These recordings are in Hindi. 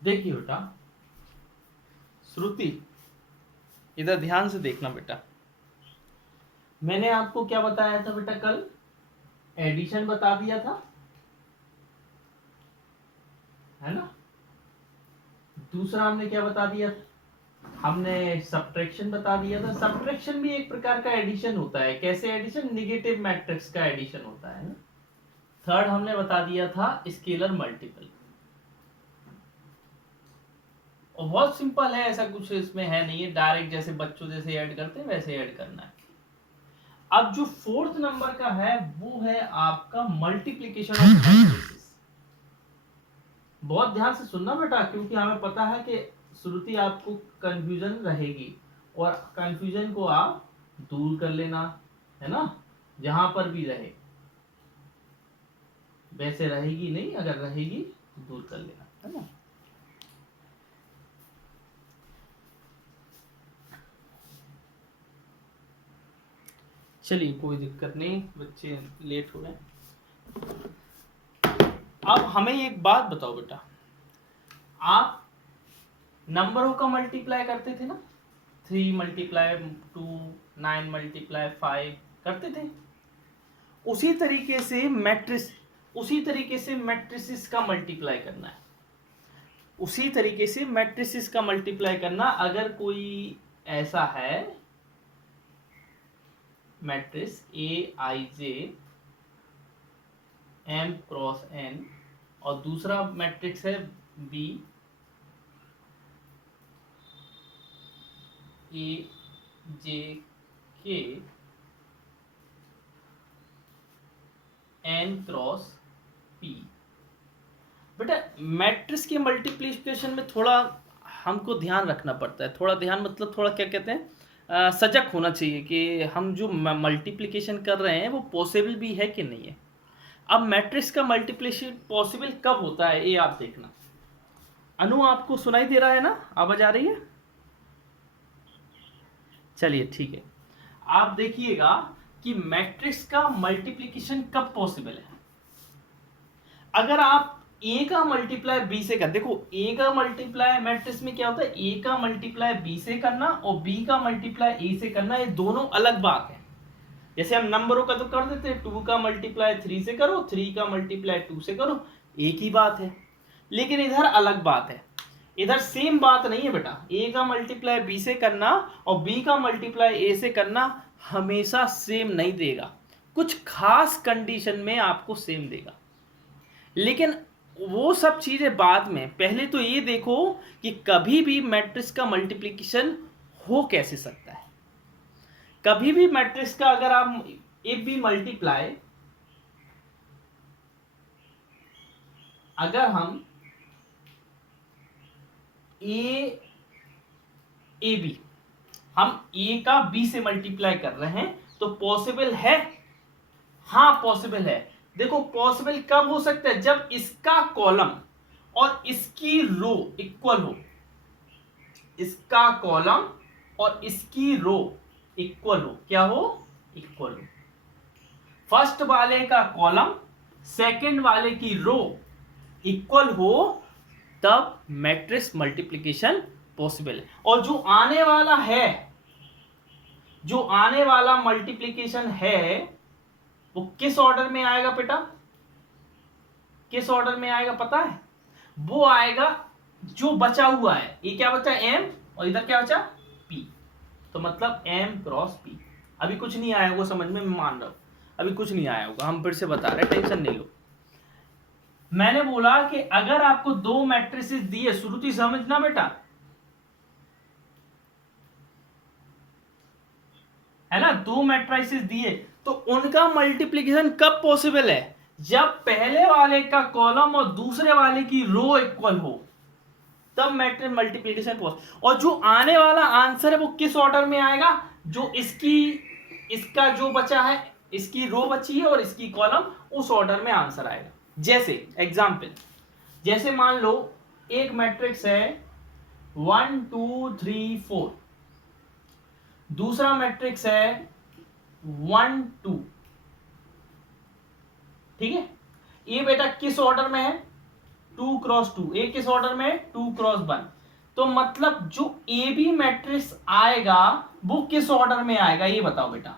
देखिए बेटा, श्रुति इधर ध्यान से देखना बेटा। मैंने आपको क्या बताया था बेटा? कल एडिशन बता दिया था, है ना। दूसरा हमने क्या बता दिया था? हमने सब्ट्रैक्शन बता दिया था। सब्ट्रैक्शन भी एक प्रकार का एडिशन होता है। कैसे एडिशन? निगेटिव मैट्रिक्स का एडिशन होता है ना। थर्ड हमने बता दिया था स्केलर मल्टीपल। और बहुत सिंपल है, ऐसा कुछ इसमें है नहीं है, डायरेक्ट जैसे बच्चों जैसे ऐड करते हैं वैसे ऐड करना है। अब जो फोर्थ नंबर का है वो है आपका मल्टीप्लीकेशन ऑफ मैट्रिसेस। बहुत ध्यान से सुनना बेटा, क्योंकि हमें पता है कि श्रुति आपको कंफ्यूजन रहेगी और कंफ्यूजन को आप दूर कर लेना, है ना। जहां पर भी रहे, वैसे रहेगी नहीं, अगर रहेगी तो दूर कर लेना, है ना। चलिए कोई दिक्कत नहीं, बच्चे लेट हो रहे हैं। अब हमें एक बात बताओ बेटा, आप नंबरों का मल्टीप्लाई करते थे ना? 3 मल्टीप्लाई 2, 9 मल्टीप्लाई 5 करते थे। उसी तरीके से मैट्रिसेस का मल्टीप्लाई करना है। उसी तरीके से मैट्रिसेस का मल्टीप्लाई करना। अगर कोई ऐसा है matrix A I J M cross N, और दूसरा मैट्रिक्स है B A J K N cross P. बेटा मैट्रिक्स के मल्टीप्लिकेशन में थोड़ा हमको ध्यान रखना पड़ता है। थोड़ा ध्यान मतलब थोड़ा क्या कहते हैं, सजग होना चाहिए कि हम जो मल्टीप्लिकेशन कर रहे हैं वो पॉसिबल भी है कि नहीं है। अब मैट्रिक्स का मल्टीप्लिकेशन पॉसिबल कब होता है ये आप देखना। अनु आपको सुनाई दे रहा है ना? आवाज आ रही है? चलिए ठीक है। आप देखिएगा कि मैट्रिक्स का मल्टीप्लिकेशन कब पॉसिबल है। अगर आप ए का मल्टीप्लाई बी से कर, देखो ए का मल्टीप्लाई मैट्रिक्स में क्या होता है, ए का मल्टीप्लाई बी से करना और बी का मल्टीप्लाई ए से करना, ये दोनों अलग बात है। जैसे हम नंबरों का तो कर देते हैं, 2 का मल्टीप्लाई 3 से करो, 3 का मल्टीप्लाई 2 से करो, एक ही बात है। लेकिन इधर अलग बात है, इधर सेम बात नहीं है बेटा। ए का मल्टीप्लाई बी से करना और बी का मल्टीप्लाई ए से करना हमेशा सेम नहीं देगा, कुछ खास कंडीशन में आपको सेम देगा। लेकिन वो सब चीजें बाद में, पहले तो ये देखो कि कभी भी मैट्रिक्स का मल्टीप्लिकेशन हो कैसे सकता है। कभी भी मैट्रिक्स का अगर आप इफ भी मल्टीप्लाई, अगर हम ए बी, हम ए का बी से मल्टीप्लाई कर रहे हैं तो पॉसिबल है? हाँ पॉसिबल है। देखो पॉसिबल कब हो सकता है? जब इसका कॉलम और इसकी रो इक्वल हो। इसका कॉलम और इसकी रो इक्वल हो। क्या हो? इक्वल हो। फर्स्ट वाले का कॉलम सेकंड वाले की रो इक्वल हो, तब मैट्रिक्स मल्टीप्लिकेशन पॉसिबल है। और जो आने वाला है, जो आने वाला मल्टीप्लिकेशन है, वो किस ऑर्डर में आएगा बेटा? किस ऑर्डर में आएगा पता है? वो आएगा जो बचा हुआ है। ये क्या बचा? एम, और इधर क्या बचा? पी। तो मतलब एम क्रॉस पी। अभी कुछ नहीं आया होगा समझ में, मैं मान रहा हूं अभी कुछ नहीं आया होगा, हम फिर से बता रहे, टेंशन नहीं लो। मैंने बोला कि अगर आपको दो मैट्रिसेस दिए, श्रुति समझना बेटा, है ना, दो मैट्रिसेस दिए तो उनका मल्टीप्लिकेशन कब पॉसिबल है? जब पहले वाले का कॉलम और दूसरे वाले की रो इक्वल हो, तब मैट्रिक्स मल्टीप्लिकेशन पॉसिबल। और जो आने वाला आंसर है वो किस ऑर्डर में आएगा? जो इसका जो बचा है, इसकी रो बची है और इसकी कॉलम, उस ऑर्डर में आंसर आएगा। जैसे एग्जांपल, जैसे मान लो एक मैट्रिक्स है 1 2 3 4, दूसरा मैट्रिक्स है 1 2। ठीक है, ये बेटा किस ऑर्डर में है? 2x2, ए किस ऑर्डर में, 2x1। तो मतलब जो ए बी मैट्रिक्स आएगा वो किस ऑर्डर में आएगा, ये बताओ बेटा।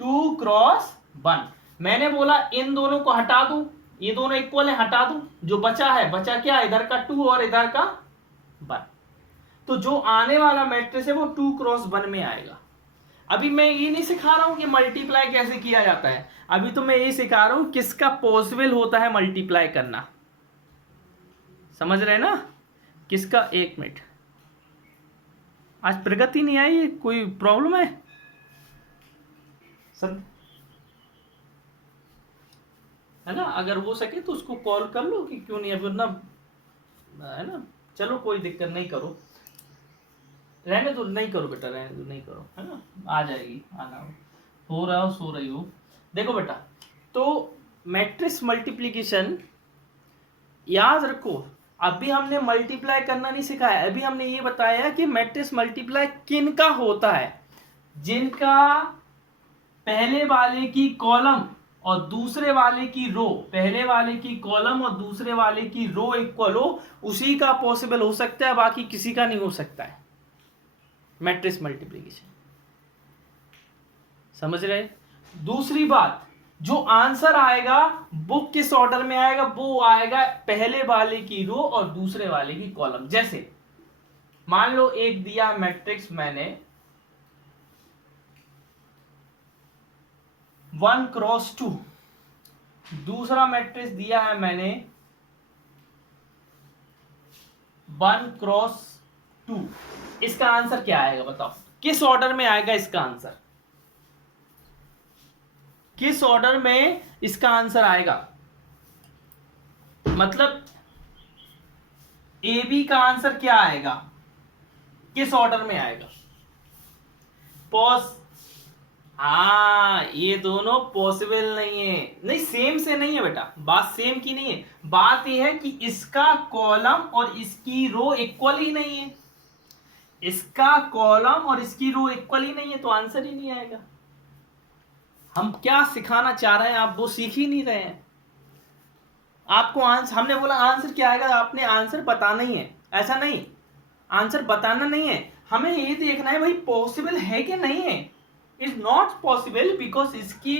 2x1। मैंने बोला इन दोनों को हटा दूं, ये दोनों इक्वल है, हटा दूं, जो बचा है, बचा क्या, इधर का 2 और इधर का 1। तो जो आने वाला मैट्रिक्स है वो 2x1 में आएगा। अभी मैं ये नहीं सिखा रहा हूं कि मल्टीप्लाई कैसे किया जाता है, अभी तो मैं ये सिखा रहा हूं किसका पॉसिबल होता है मल्टीप्लाई करना, समझ रहे हैं ना, किसका। एक मिनट, आज प्रगति नहीं आई, कोई प्रॉब्लम है सर, है ना, अगर हो सके तो उसको कॉल कर लो कि क्यों नहीं है, फिर ना, है ना, चलो कोई दिक्कत नहीं, करो, रहने दो, नहीं करो बेटा, रहने दो, नहीं करो, है ना, आ जाएगी, आना हो रहा हो, सो रही हो। देखो बेटा, तो मैट्रिक्स मल्टीप्लिकेशन याद रखो, अभी हमने मल्टीप्लाई करना नहीं सिखाया, अभी हमने ये बताया कि मैट्रिक्स मल्टीप्लाई किन का होता है, जिनका पहले वाले की कॉलम और दूसरे वाले की रो, पहले वाले की कॉलम और दूसरे वाले की रो इक्वल हो, उसी का पॉसिबल हो सकता है, बाकी किसी का नहीं हो सकता है मैट्रिक्स मल्टीप्लिकेशन, समझ रहे। दूसरी बात, जो आंसर आएगा वो किस ऑर्डर में आएगा, वो आएगा पहले वाले की रो और दूसरे वाले की कॉलम। जैसे मान लो एक दिया मैट्रिक्स मैंने 1x2, दूसरा मैट्रिक्स दिया है मैंने 1x2, इसका आंसर क्या आएगा बताओ, किस ऑर्डर में आएगा इसका आंसर, किस ऑर्डर में इसका आंसर आएगा, मतलब ए बी का आंसर क्या आएगा, किस ऑर्डर में आएगा। पॉस, हाँ, ये दोनों पॉसिबल नहीं है, नहीं सेम से नहीं है बेटा, बात सेम की नहीं है, बात यह है कि इसका कॉलम और इसकी रो इक्वल ही नहीं है, इसका कॉलम और इसकी रो इक्वल ही नहीं है, तो आंसर ही नहीं आएगा। हम क्या सिखाना चाह रहे हैं, आप वो सीख ही नहीं रहे हैं। आपको आंसर, हमने बोला आंसर क्या आएगा, आपने आंसर बताना ही है, ऐसा नहीं, आंसर बताना नहीं है, हमें ये देखना है भाई पॉसिबल है कि नहीं है। इज नॉट पॉसिबल बिकॉज इसकी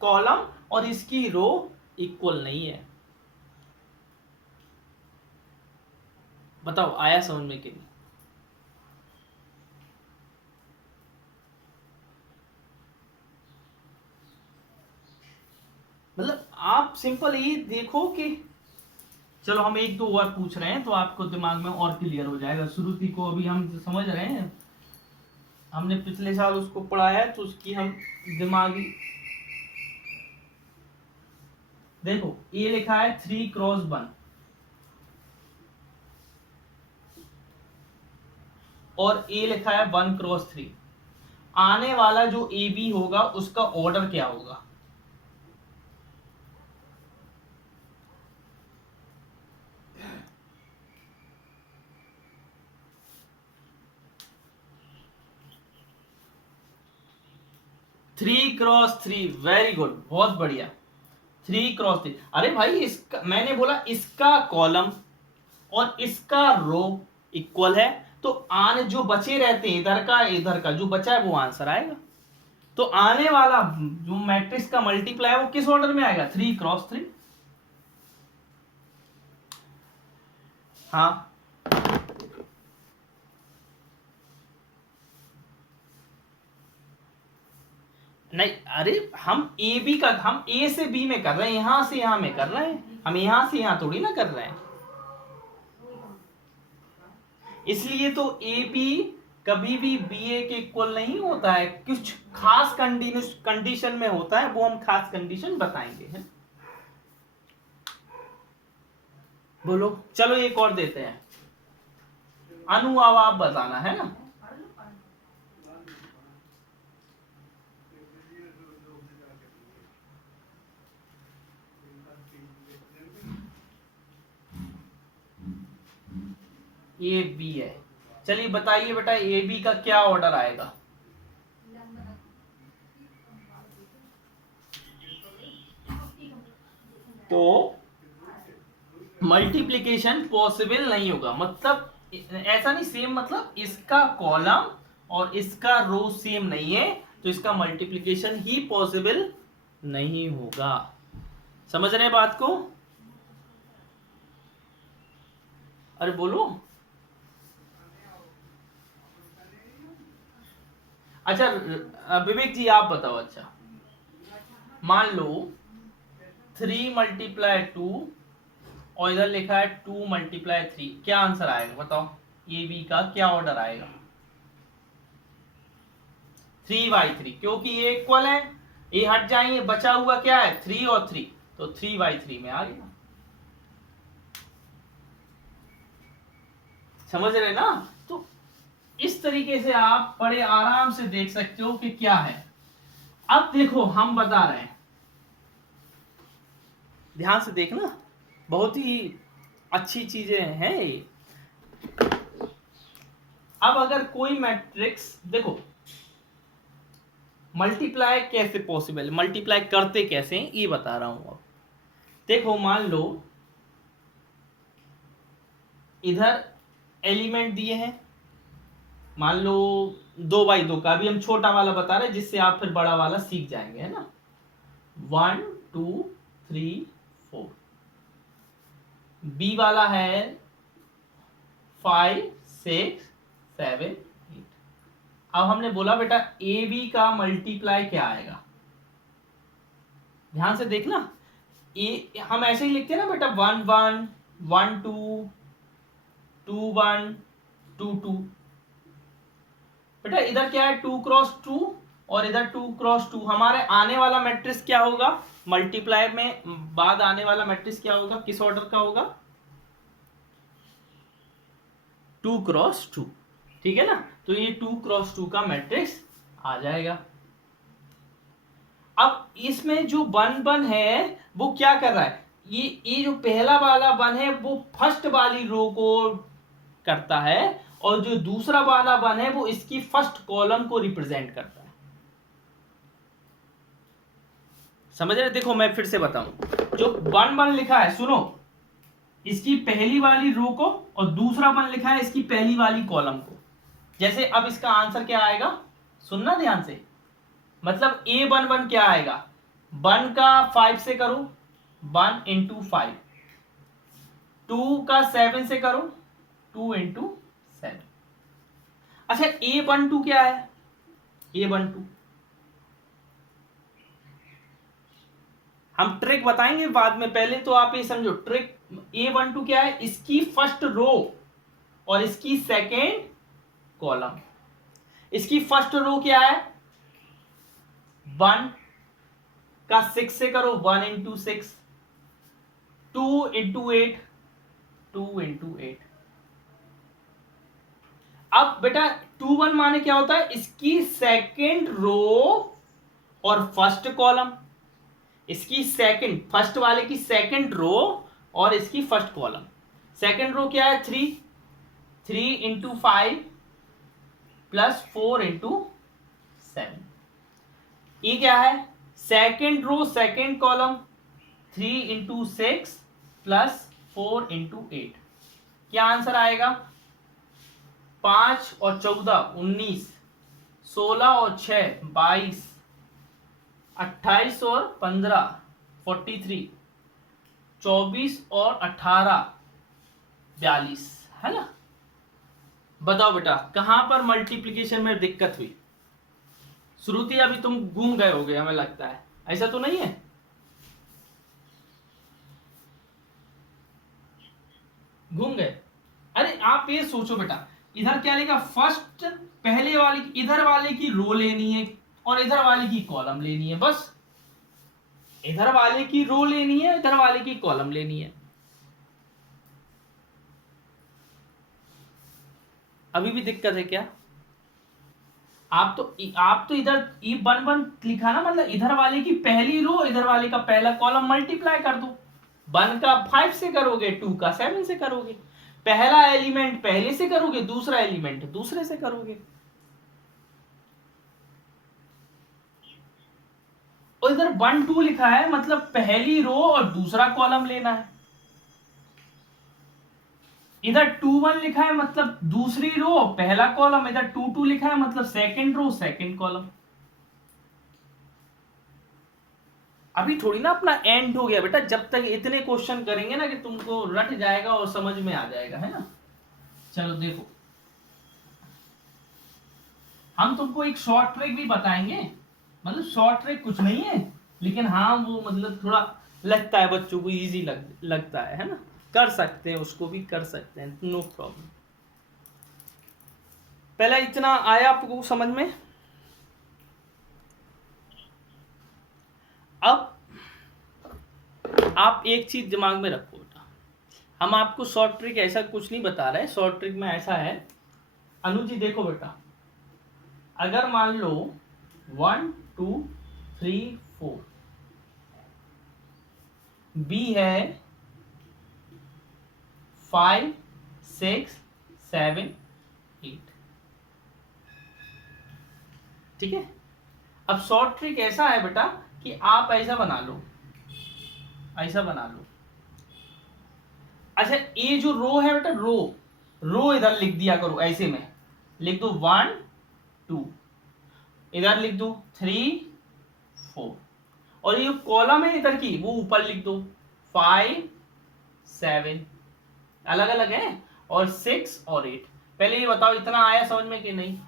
कॉलम और इसकी रो इक्वल नहीं है। बताओ आया समझ में कि नहीं। मतलब आप सिंपल ये देखो कि चलो हम एक दो और पूछ रहे हैं तो आपको दिमाग में और क्लियर हो जाएगा। श्रुति को अभी हम समझ रहे हैं, हमने पिछले साल उसको पढ़ाया है तो उसकी हम दिमागी, देखो ये लिखा है 3x1 और ए लिखा है 1x3, आने वाला जो ए बी होगा उसका ऑर्डर क्या होगा। Three cross three, very good, बहुत बढ़िया, 3x3। अरे भाई इसका मैंने बोला इसका कॉलम और इसका रो इक्वल है, तो आने जो बचे रहते हैं इधर का जो बचा है वो आंसर आएगा। तो आने वाला जो मैट्रिक्स का मल्टीप्लाई है वो किस ऑर्डर में आएगा, 3x3। हाँ, नहीं, अरे हम ए बी का, हम ए से बी में कर रहे हैं, यहां से यहां में कर रहे हैं, हम यहां से यहां थोड़ी ना कर रहे हैं। इसलिए तो ए बी कभी भी बी ए के इक्वल नहीं होता है, कुछ खास कंडीशन में होता है, वो हम खास कंडीशन बताएंगे, है। बोलो, चलो एक और देते हैं, अनु अब आप बताना है ना। ए बी है, चलिए बताइए बेटा ए बी का क्या ऑर्डर आएगा। तो मल्टीप्लिकेशन पॉसिबल नहीं होगा। मतलब ऐसा नहीं, सेम मतलब इसका कॉलम और इसका रो सेम नहीं है, तो इसका मल्टीप्लिकेशन ही पॉसिबल नहीं होगा। समझ रहे हैं बात को? अरे बोलो। अच्छा विवेक जी आप बताओ। अच्छा मान लो 3 मल्टीप्लाई 2 और इधर लिखा है 2 मल्टीप्लाई 3, क्या आंसर आएगा बताओ? ए बी का क्या ऑर्डर आएगा? 3/3, क्योंकि ये इक्वल है, ये हट जाएंगे, बचा हुआ क्या है 3 और 3, तो 3/3 में आ गया। समझ रहे ना? तो इस तरीके से आप बड़े आराम से देख सकते हो कि क्या है। अब देखो हम बता रहे हैं, ध्यान से देखना, बहुत ही अच्छी चीजें हैं ये। अब अगर कोई मैट्रिक्स, देखो मल्टीप्लाई कैसे पॉसिबल, मल्टीप्लाई करते कैसे ये बता रहा हूं। अब देखो मान लो इधर एलिमेंट दिए हैं, मान लो 2/2 का, अभी हम छोटा वाला बता रहे हैं जिससे आप फिर बड़ा वाला सीख जाएंगे, है ना। 1 2 3 4, बी वाला है 5 6 7 8। अब हमने बोला बेटा ए बी का मल्टीप्लाई क्या आएगा, ध्यान से देखना। ए हम ऐसे ही लिखते हैं ना बेटा, 1 1 1 2 2 1 2 2। बेटा इधर क्या है 2 क्रॉस 2 और इधर 2 क्रॉस 2। हमारे आने वाला मैट्रिक्स क्या होगा मल्टीप्लाई में, बाद आने वाला मैट्रिक्स क्या होगा, किस ऑर्डर का होगा? 2 क्रॉस 2, ठीक है ना। तो ये 2 क्रॉस 2 का मैट्रिक्स आ जाएगा। अब इसमें जो 1 1 है वो क्या कर रहा है, ये जो पहला वाला 1 है वो फर्स्ट वाली रो को करता है, और जो दूसरा वाला 1 है वो इसकी फर्स्ट कॉलम को रिप्रेजेंट करता है। समझ रहे? देखो मैं फिर से बताऊं, जो 1 1 लिखा है, सुनो, इसकी पहली वाली रो को, और दूसरा 1 लिखा है इसकी पहली वाली कॉलम को। जैसे अब इसका आंसर क्या आएगा, सुनना ध्यान से। मतलब A11 क्या आएगा, 1 का 5 से करो 1 इंटू 5, 2 का 7 से करो 2 इंटू 7। अच्छा A12 क्या है, A12 हम ट्रिक बताएंगे बाद में, पहले तो आप ये समझो ट्रिक। A12 क्या है, इसकी फर्स्ट रो और इसकी सेकेंड कॉलम। इसकी फर्स्ट रो क्या है, 1 का 6 से करो 1 इंटू 6, 2 इंटू 8 2 इंटू 8। अब बेटा 2 1 माने क्या होता है, इसकी सेकेंड रो और फर्स्ट कॉलम, इसकी सेकेंड, फर्स्ट वाले की सेकेंड रो और इसकी फर्स्ट कॉलम। सेकेंड रो क्या है 3, 3 इंटू 5 प्लस 4 इंटू 7। ये क्या है, second row second column, 3 into 6 plus 4 into 8। क्या आंसर आएगा, 5 और 14 19, 16 और 6 22, 28 और 15 43, 24 और 18 42, है ना। बताओ बेटा कहां पर मल्टीप्लिकेशन में दिक्कत हुई? श्रुति अभी तुम घूम गए होगे हमें लगता है, ऐसा तो नहीं है? घूम गए? अरे आप ये सोचो बेटा, इधर क्या लेगा, फर्स्ट पहले वाली, इधर वाले की रो लेनी है और इधर वाले की कॉलम लेनी है, बस। इधर वाले की रो लेनी है, इधर वाले की कॉलम लेनी है। अभी भी दिक्कत है क्या? आप तो इधर E11 लिखा ना, मतलब इधर वाले की पहली रो इधर वाले का पहला कॉलम मल्टीप्लाई कर दो। 1 का 5 से करोगे, 2 का 7 से करोगे, पहला एलिमेंट पहले से करोगे, दूसरा एलिमेंट दूसरे से करोगे। और इधर 1 2 लिखा है, मतलब पहली रो और दूसरा कॉलम लेना है। इधर 2 1 लिखा है मतलब दूसरी रो पहला कॉलम, इधर 2 2 लिखा है मतलब सेकंड रो सेकंड कॉलम। अभी थोड़ी ना अपना एंड हो गया बेटा, जब तक इतने क्वेश्चन करेंगे ना कि तुमको रट जाएगा और समझ में आ जाएगा, है ना। चलो देखो, हम तुमको एक शॉर्ट ट्रिक भी बताएंगे, मतलब शॉर्ट ट्रिक कुछ नहीं है, लेकिन हाँ वो मतलब थोड़ा लगता है बच्चों को इजी लगता है ना, कर सकते हैं, उसको भी कर सकते हैं, नो प्रॉब्लम। पहला इतना आया आपको समझ में। अब आप एक चीज दिमाग में रखो बेटा, हम आपको शॉर्ट ट्रिक ऐसा कुछ नहीं बता रहे, शॉर्ट ट्रिक में ऐसा है, अनु जी देखो बेटा, अगर मान लो 1 2 3 4 बी है 5 6 7 8, ठीक है। अब शॉर्ट ट्रिक ऐसा है बेटा कि आप ऐसा बना लो, ऐसा बना लो। अच्छा ये जो रो है बेटा, रो इधर लिख दिया करो, ऐसे में लिख दो 1 2, इधर लिख दो 3 4, और ये कॉलम है इधर की वो ऊपर लिख दो 5 7, अलग अलग है, और 6 और 8। पहले ये बताओ इतना आया समझ में कि नहीं।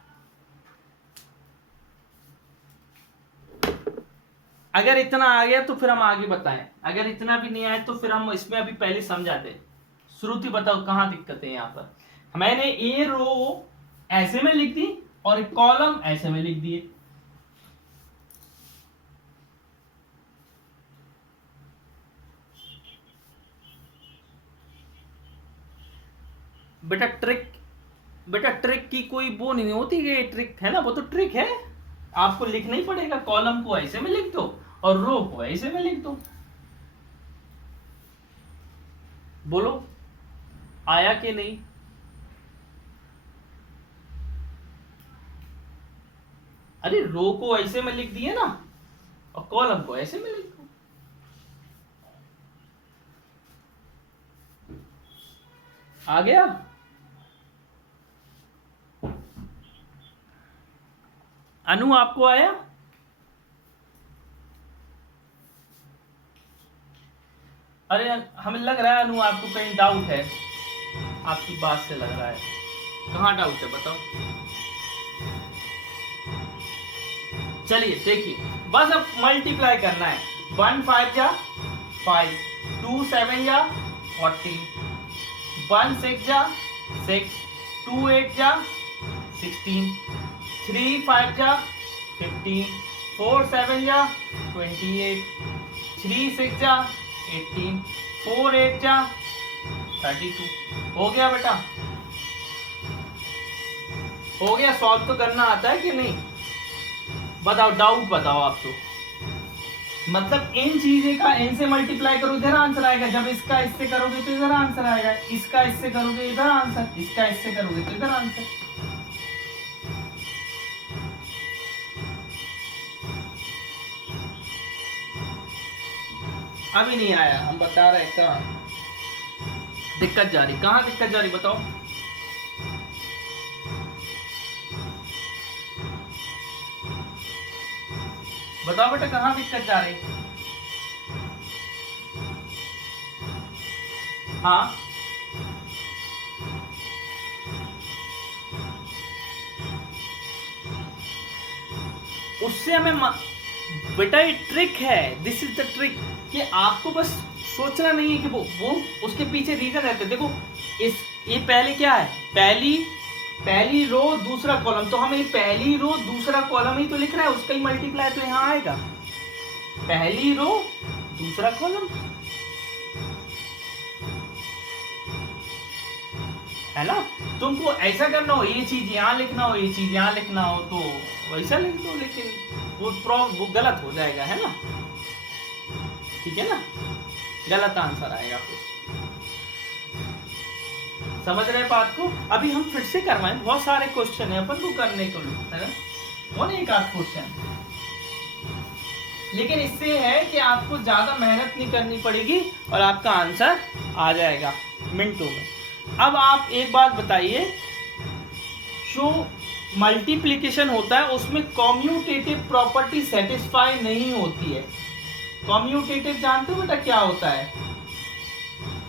अगर इतना आ गया तो फिर हम आगे बताएं, अगर इतना भी नहीं आया तो फिर हम इसमें अभी पहले समझाते। श्रुति बताओ कहां दिक्कत है। यहाँ पर मैंने ए रो ऐसे में लिख दी और कॉलम ऐसे में लिख दिए। बेटा ट्रिक की कोई वो नहीं होती कि ट्रिक है ना, वो तो ट्रिक है, आपको लिखना ही पड़ेगा। कॉलम को ऐसे में लिख दो और रो को ऐसे में लिख दो। बोलो आया कि नहीं। अरे रो को ऐसे में लिख दिए ना और कॉलम को ऐसे में लिख दो। आ गया। अनु आपको आया। अरे हमें लग रहा है अनु आपको कहीं डाउट है, आपकी बात से लग रहा है। कहाँ डाउट है बताओ। चलिए देखिए, बस अब मल्टीप्लाई करना है। 1 5 जा 5, 2 7 जा 14, 1 6 जा 6, 2 8 जा 16, 3 5 जा 15, 4 7 जा 28, 3 6 जा 18, 4 8 जा 32। हो गया बेटा, हो गया। सॉल्व तो करना आता है कि नहीं बताओ, डाउट बताओ आप तो। मतलब इन चीजें का इन से मल्टीप्लाई करो इधर आंसर आएगा, जब इसका इससे करोगे तो इधर आंसर आएगा, इसका इससे करोगे इधर आंसर, इसका इससे करोगे तो इधर आंसर। अभी नहीं आया, हम बता रहे हैं कहाँ दिक्कत जा रही, कहाँ दिक्कत जा रही बताओ। बताओ बेटा कहाँ दिक्कत जा रही। हाँ उससे हमें बेटा ये ट्रिक है, दिस इज द ट्रिक, कि आपको बस सोचना नहीं है कि वो उसके पीछे रीजन रहते। देखो इस ये पहले क्या है, पहली रो दूसरा कॉलम, तो हमें पहली रो दूसरा कॉलम ही तो लिख रहा है, उसका ही मल्टीप्लाई तो यहाँ आएगा। पहली रो दूसरा कॉलम है ना। तुमको ऐसा करना हो ये चीज यहाँ लिखना हो, ये चीज यहाँ लिखना हो तो वैसा लिख दो, लेकिन वो गलत हो जाएगा, है ना। ठीक है ना, गलत आंसर आएगा फिर। समझ रहे बात को। अभी हम फिर से करवाएं, बहुत सारे क्वेश्चन है अपन को करने को, है ना, और एक आध क्वेश्चन, लेकिन इससे है कि आपको ज्यादा मेहनत नहीं करनी पड़ेगी और आपका आंसर आ जाएगा मिनटों में। अब आप एक बात बताइए, जो मल्टीप्लिकेशन होता है उसमें कॉम्यूटेटिव प्रॉपर्टी सेटिस्फाई नहीं होती है। कॉम्यूटेटिव जानते हो बेटा क्या होता है?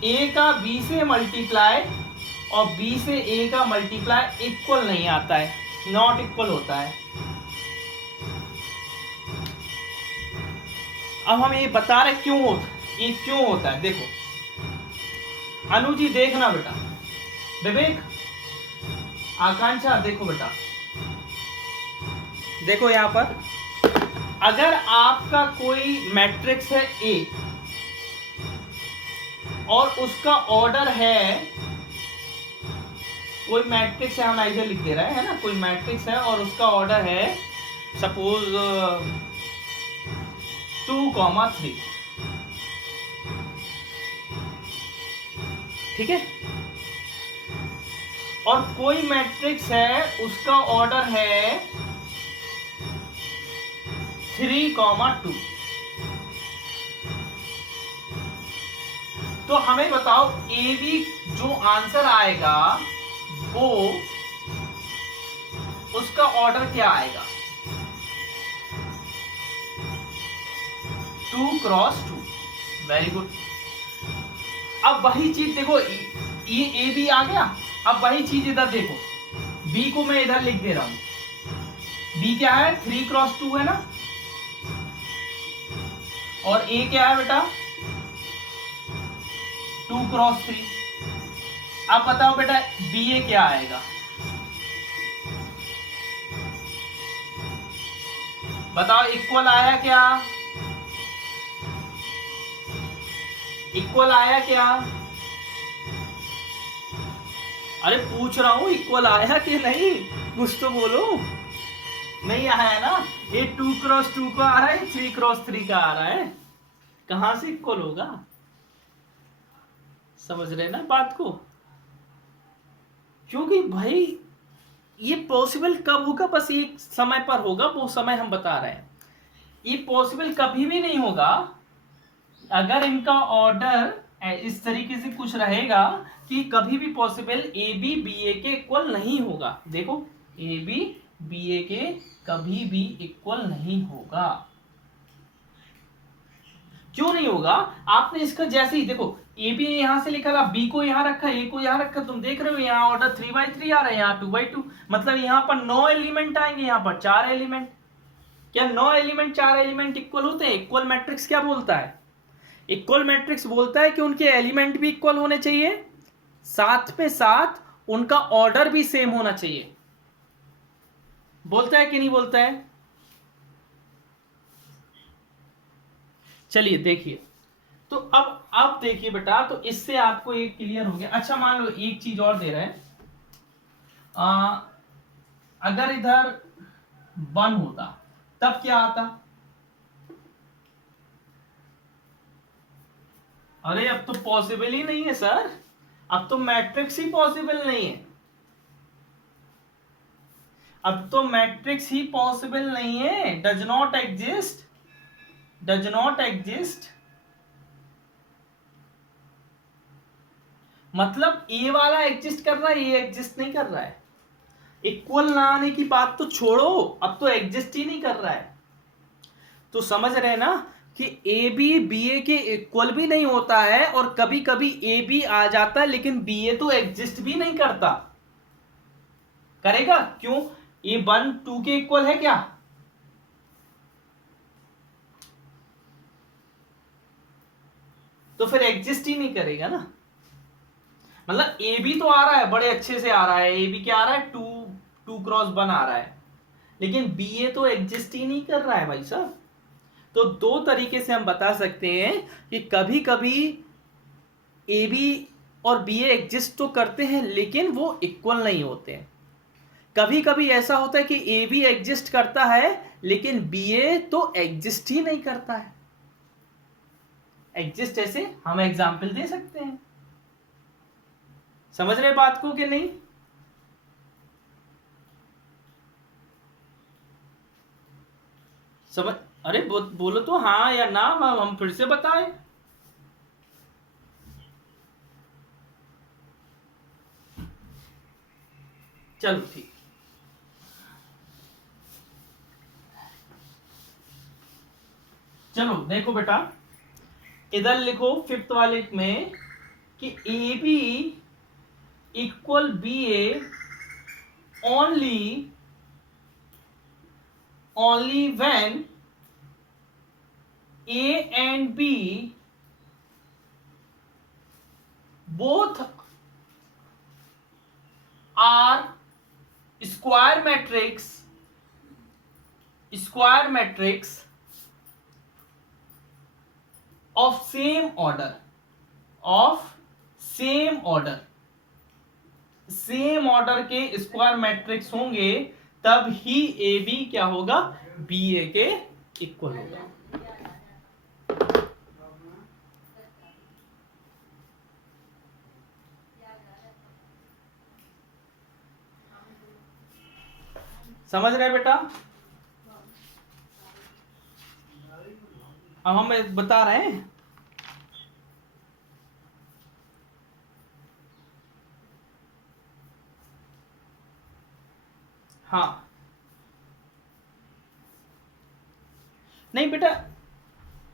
ए का बी से मल्टीप्लाई और बी से ए का मल्टीप्लाई इक्वल नहीं आता है, नॉट इक्वल होता है। अब हम ये बता रहे क्यों होता, ये क्यों होता है। देखो अनु जी देखना बेटा, विवेक, आकांक्षा देखो बेटा, देखो यहां पर अगर आपका कोई मैट्रिक्स है ए और उसका ऑर्डर है, कोई मैट्रिक्स है, हम ऐसे लिख दे रहे हैं ना, कोई मैट्रिक्स है और उसका ऑर्डर है सपोज 2,3, ठीक है, और कोई मैट्रिक्स है उसका ऑर्डर है 3,2। तो हमें बताओ ए बी जो आंसर आएगा वो उसका ऑर्डर क्या आएगा? 2x2। Very good. अब वही चीज देखो, ये ए बी आ गया, अब वही चीज इधर देखो, बी को मैं इधर लिख दे रहा हूं। बी क्या है? 3x2 है ना, और ए क्या है बेटा? 2x3। अब बताओ बेटा बी ए क्या आएगा? बताओ इक्वल आया क्या? इक्वल आया क्या? अरे पूछ रहा हूं इक्वल आया कि नहीं, कुछ तो बोलो। नहीं आया ना, ये 2x2 का आ रहा है, 3x3 का आ रहा है, कहां से इक्वल होगा? समझ रहे ना बात को? क्योंकि भाई ये पॉसिबल कब होगा, बस एक समय पर होगा, वो समय हम बता रहे हैं। ये पॉसिबल कभी भी नहीं होगा अगर इनका ऑर्डर इस तरीके से कुछ रहेगा कि कभी भी पॉसिबल ए बी बी ए के इक्वल नहीं होगा। देखो ए बी बी ए के कभी भी इक्वल नहीं होगा। क्यों नहीं होगा? आपने इसका जैसे ही देखो, ए बी यहां से लिखा था, बी को यहां रखा, ए को यहां रखा, तुम देख रहे हो यहाँ ऑर्डर 3/3 आ रहा है, यहाँ 2/2, मतलब यहाँ पर 9 एलिमेंट आएंगे, यहाँ पर 4 एलिमेंट। क्या 9 एलिमेंट 4 एलिमेंट इक्वल होते हैं? इक्वल मैट्रिक्स क्या बोलता है? इक्वल मैट्रिक्स बोलता है कि उनके एलिमेंट भी इक्वल होने चाहिए, साथ पे साथ उनका ऑर्डर भी सेम होना चाहिए। बोलता है कि नहीं बोलता है? चलिए देखिए, तो अब देखिए बेटा, तो इससे आपको एक क्लियर हो गया। अच्छा मान लो एक चीज और दे रहे हैं, अगर इधर 1 होता तब क्या आता? अरे अब तो पॉसिबल ही नहीं है सर, अब तो मैट्रिक्स ही पॉसिबल नहीं है, अब तो मैट्रिक्स ही पॉसिबल नहीं है, does not exist, does not exist. मतलब ए वाला एग्जिस्ट कर रहा है, ये एग्जिस्ट नहीं कर रहा है। इक्वल ना आने की बात तो छोड़ो, अब तो एग्जिस्ट ही नहीं कर रहा है। तो समझ रहे ना कि ए बी बी ए के इक्वल भी नहीं होता है, और कभी कभी ए बी आ जाता है लेकिन बी ए तो एग्जिस्ट भी नहीं करता। करेगा क्यों? ए 1 2 के इक्वल है क्या? तो फिर एग्जिस्ट ही नहीं करेगा ना। मतलब ए बी तो आ रहा है, बड़े अच्छे से आ रहा है, ए बी क्या आ रहा है? 2x1 आ रहा है, लेकिन बी ए तो एग्जिस्ट ही नहीं कर रहा है भाई साहब। तो दो तरीके से हम बता सकते हैं कि कभी कभी ए बी और बी ए एग्जिस्ट तो करते हैं लेकिन वो इक्वल नहीं होते हैं। कभी कभी ऐसा होता है कि ए बी एग्जिस्ट करता है लेकिन बी ए तो एग्जिस्ट ही नहीं करता है। एग्जिस्ट ऐसे हम एग्जाम्पल दे सकते हैं। समझ रहे बात को कि नहीं? समझ? अरे बोलो तो हाँ या ना, हम फिर से बताएं। चलो ठीक। चलो देखो बेटा, इधर लिखो फिफ्थ वाले में कि A B equal B A only when A and B both are square matrix of same order, same order के स्क्वायर मैट्रिक्स होंगे, तब ही ए बी क्या होगा, बी ए के इक्वल होगा। समझ रहे बेटा? अब हम बता रहे हैं। हाँ नहीं बेटा,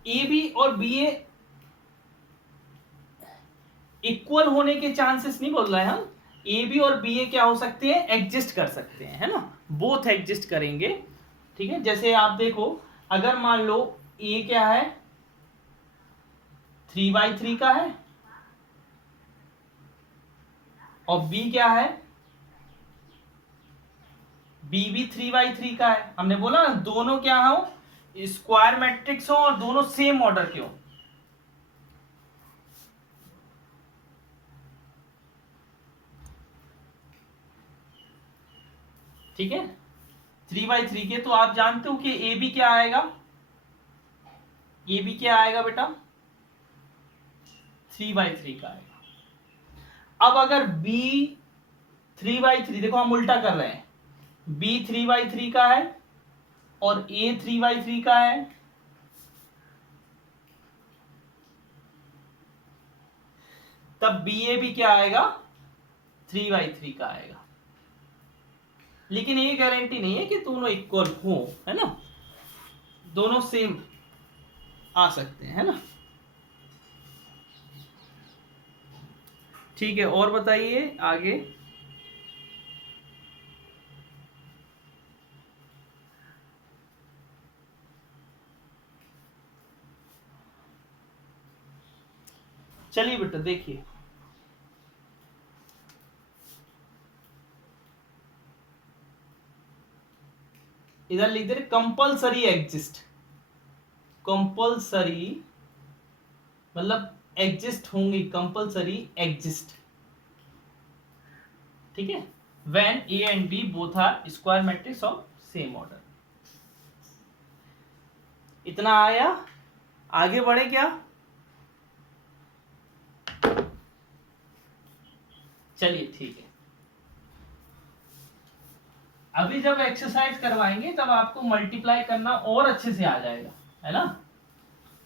ए बी और बी ए इक्वल होने के चांसेस नहीं बोल रहे हैं हम। ए बी और बी ए क्या हो सकते हैं, एग्जिस्ट कर सकते हैं, है ना, बोथ एग्जिस्ट करेंगे। ठीक है, जैसे आप देखो, अगर मान लो ए क्या है, 3/3 का है, और बी क्या है, बी भी 3/3 का है। हमने बोला ना, दोनों क्या हो, स्क्वायर मैट्रिक्स हो और दोनों सेम ऑर्डर के हो। ठीक है, 3/3 के, तो आप जानते हो कि ए बी क्या आएगा, ए बी क्या आएगा बेटा, 3/3 का आएगा। अब अगर बी 3/3, देखो हम उल्टा कर रहे हैं, बी 3/3 का है और ए 3/3 का है, तब बी ए भी क्या आएगा, 3/3 का आएगा। लेकिन ये गारंटी नहीं है कि दोनों इक्वल हो, है ना, दोनों सेम आ सकते हैं, है ना। ठीक है, और बताइए आगे। चलिए बेटा देखिए, इधर लिख दे कंपल्सरी एग्जिस्ट, कंपल्सरी मतलब एग्जिस्ट होंगे, कंपल्सरी एग्जिस्ट। ठीक है, when A and B both are square matrix of same order. इतना आया, आगे बढ़े क्या? चलिए ठीक है, अभी जब एक्सरसाइज करवाएंगे तब आपको मल्टीप्लाई करना और अच्छे से आ जाएगा, है ना,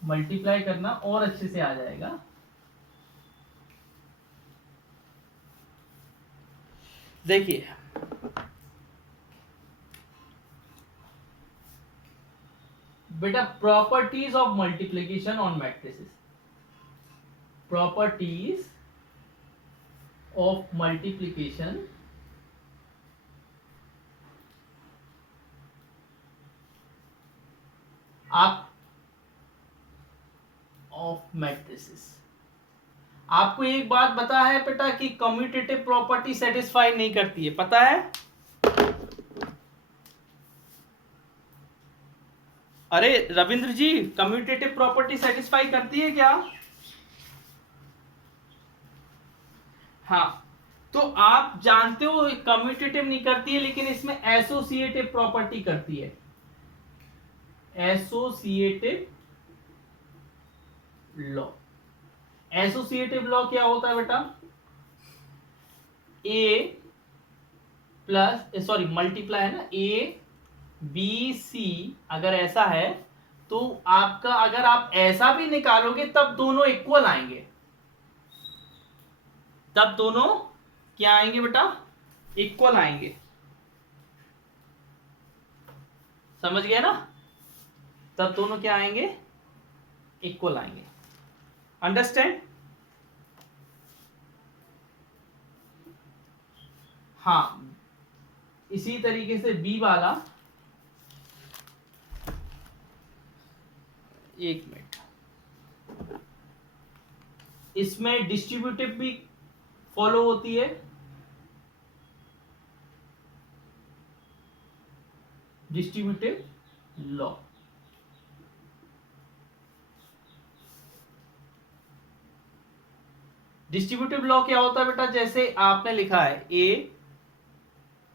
मल्टीप्लाई करना और अच्छे से आ जाएगा। देखिए बेटा, properties of multiplication on matrices, properties of multiplication आप ऑफ मैट्रिसेस। आपको एक बात पता है बेटा कि कम्यूटेटिव प्रॉपर्टी सेटिस्फाई नहीं करती है, पता है? अरे रविंद्र जी, कम्यूटेटिव प्रॉपर्टी सेटिस्फाई करती है क्या? हाँ, तो आप जानते हो कम्यूटेटिव नहीं करती है, लेकिन इसमें एसोसिएटिव प्रॉपर्टी करती है। एसोसिएटिव लॉ, एसोसिएटिव लॉ क्या होता है बेटा, ए प्लस, सॉरी मल्टीप्लाई है ना, ए बी सी अगर ऐसा है तो आपका अगर आप ऐसा भी निकालोगे तब दोनों इक्वल आएंगे, तब दोनों क्या आएंगे बेटा, इक्वल आएंगे। समझ गए ना, तब दोनों क्या आएंगे, इक्वल आएंगे। अंडरस्टैंड? हाँ, इसी तरीके से बी वाला, एक मिनट, इसमें डिस्ट्रीब्यूटिव भी फॉलो होती है, डिस्ट्रीब्यूटिव लॉ। डिस्ट्रीब्यूटिव लॉ क्या होता है बेटा, जैसे आपने लिखा है ए,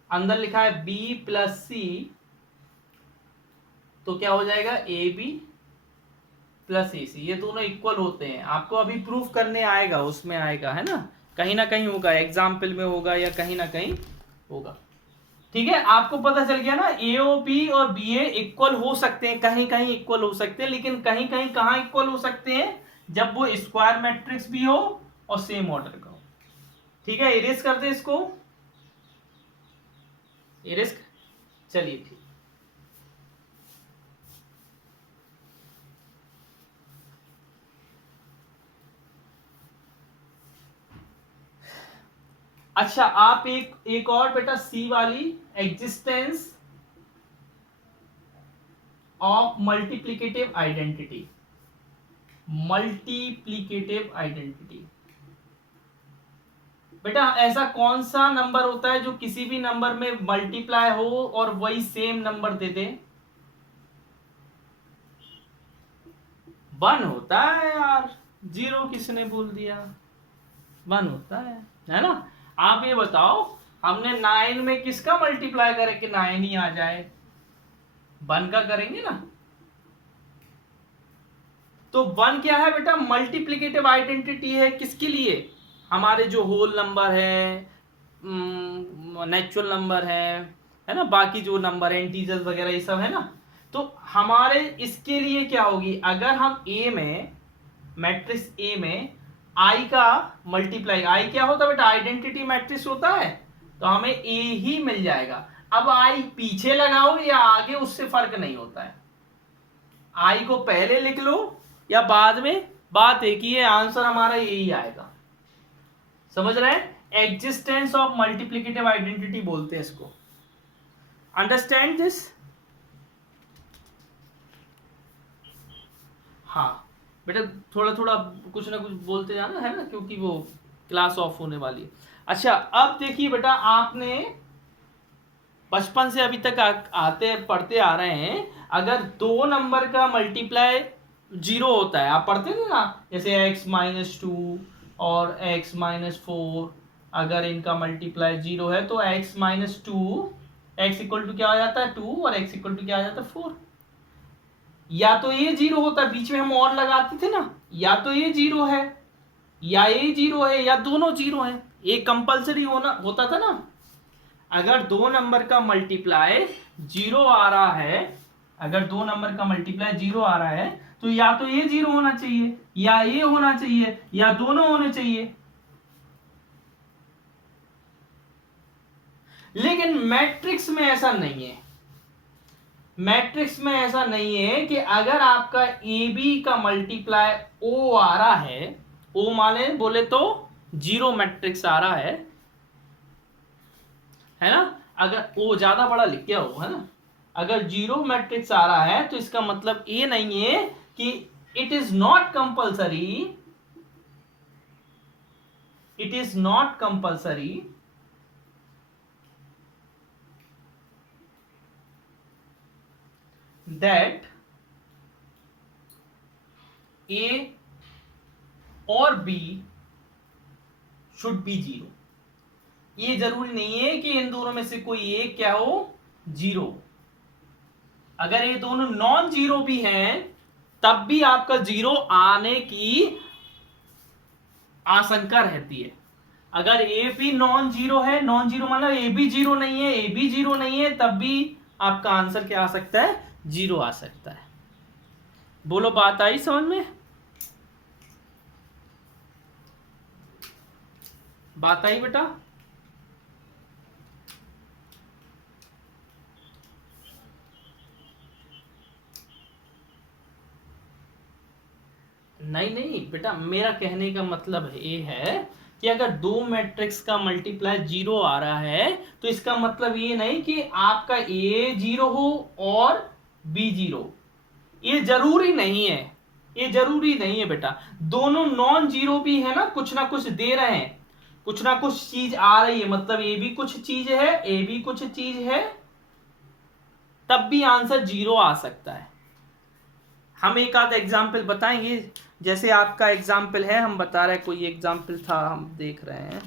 अंदर लिखा है बी प्लस सी, तो क्या हो जाएगा ए बी प्लस ए सी, ये दोनों इक्वल होते हैं। आपको अभी प्रूफ करने आएगा, उसमें आएगा, है ना कहीं होगा, एग्जाम्पल में होगा या कहीं ना कहीं होगा। ठीक है, आपको पता चल गया ना, ए ओ बी और बी ए इक्वल हो सकते हैं, कहीं कहीं इक्वल हो सकते हैं, लेकिन कहीं कहीं कहाँ इक्वल हो सकते हैं, जब वो स्क्वायर मैट्रिक्स भी हो और सेम ऑर्डर का हो। ठीक है, इरेज कर दे इसको, इरेज, चलिए ठीक। अच्छा, आप एक और बेटा सी वाली, existence of multiplicative identity, multiplicative identity. बेटा ऐसा कौन सा नंबर होता है जो किसी भी नंबर में मल्टीप्लाई हो और वही सेम नंबर दे दे? 1 होता है यार, 0 किसने बोल दिया, 1 होता है ना। आप ये बताओ, हमने 9 में किसका मल्टीप्लाई करे कि 9 ही आ जाए, 1 का करेंगे ना। तो 1 क्या है बेटा, मल्टीप्लिकेटिव आइडेंटिटी है, किसके लिए, हमारे जो होल नंबर है, नेचुरल नंबर है ना, बाकी जो नंबर है इंटीजर्स वगैरह ये सब है ना। तो हमारे इसके लिए क्या होगी, अगर हम ए में, मैट्रिक्स ए में आई का मल्टीप्लाई, आई क्या होता है बेटा, आइडेंटिटी मैट्रिक्स होता है, तो हमें ए ही मिल जाएगा। अब आई पीछे लगाओ या आगे, उससे फर्क नहीं होता है, आई को पहले लिख लो या बाद में, बात एक ही है, आंसर हमारा यही आएगा। समझ रहे हैं, एग्जिस्टेंस ऑफ मल्टीप्लिकेटिव आइडेंटिटी बोलते हैं इसको। Understand this? हाँ बेटा, थोड़ा थोड़ा कुछ ना कुछ बोलते जाना है ना, क्योंकि वो क्लास ऑफ होने वाली है। अच्छा, अब देखिए बेटा, आपने बचपन से अभी तक आते पढ़ते आ रहे हैं, अगर 2 नंबर का मल्टीप्लाई 0 होता है, आप पढ़ते थे ना, जैसे x-2 और x-4, अगर इनका मल्टीप्लाई 0 है तो x-2, x इक्वल टू क्या आ जाता है 2 और x इक्वल टू क्या आ जाता है 4। या तो ये 0 होता है, बीच में हम और लगाते थे ना, या तो ये 0 है या ये 0 है या दोनों 0 है, ये कंपलसरी होता था ना। अगर 2 नंबर का मल्टीप्लाई 0 आ रहा है, अगर 2 नंबर का मल्टीप्लाई 0 आ रहा है, तो या तो ये 0 होना चाहिए या ये होना चाहिए या दोनों होने चाहिए। लेकिन मैट्रिक्स में ऐसा नहीं है, मैट्रिक्स में ऐसा नहीं है कि अगर आपका ए बी का मल्टीप्लाई ओ आ रहा है, ओ माने बोले तो 0 मैट्रिक्स आ रहा है ना, अगर ओ ज्यादा बड़ा लिख गया हो, है ना, अगर 0 मैट्रिक्स आ रहा है तो इसका मतलब ये नहीं है कि it is not compulsory, it is not compulsory that A और बी शुड बी 0। ये जरूरी नहीं है कि इन दोनों में से कोई एक क्या हो 0। अगर ये दोनों नॉन 0 भी हैं तब भी आपका 0 आने की आशंका रहती है। अगर ए भी नॉन 0 है, नॉन 0 मतलब ए भी 0 नहीं है, ए भी 0 नहीं है, तब भी आपका आंसर क्या आ सकता है 0 आ सकता है। बोलो, बात आई समझ में? बात आई बेटा? नहीं नहीं बेटा, मेरा कहने का मतलब ये है कि अगर दो मैट्रिक्स का मल्टीप्लाई 0 आ रहा है तो इसका मतलब ये नहीं कि आपका ए 0 हो और बी 0। ये जरूरी नहीं है, ये जरूरी नहीं है बेटा। दोनों नॉन जीरो भी है ना कुछ दे रहे हैं, कुछ ना कुछ चीज आ रही है, मतलब ए भी कुछ चीज है, ए भी कुछ चीज है, तब भी आंसर 0 आ सकता है। हम एक आध एग्जाम्पल बताएंगे, जैसे आपका एग्जाम्पल है, हम बता रहे हैं, कोई एग्जाम्पल था हम देख रहे हैं,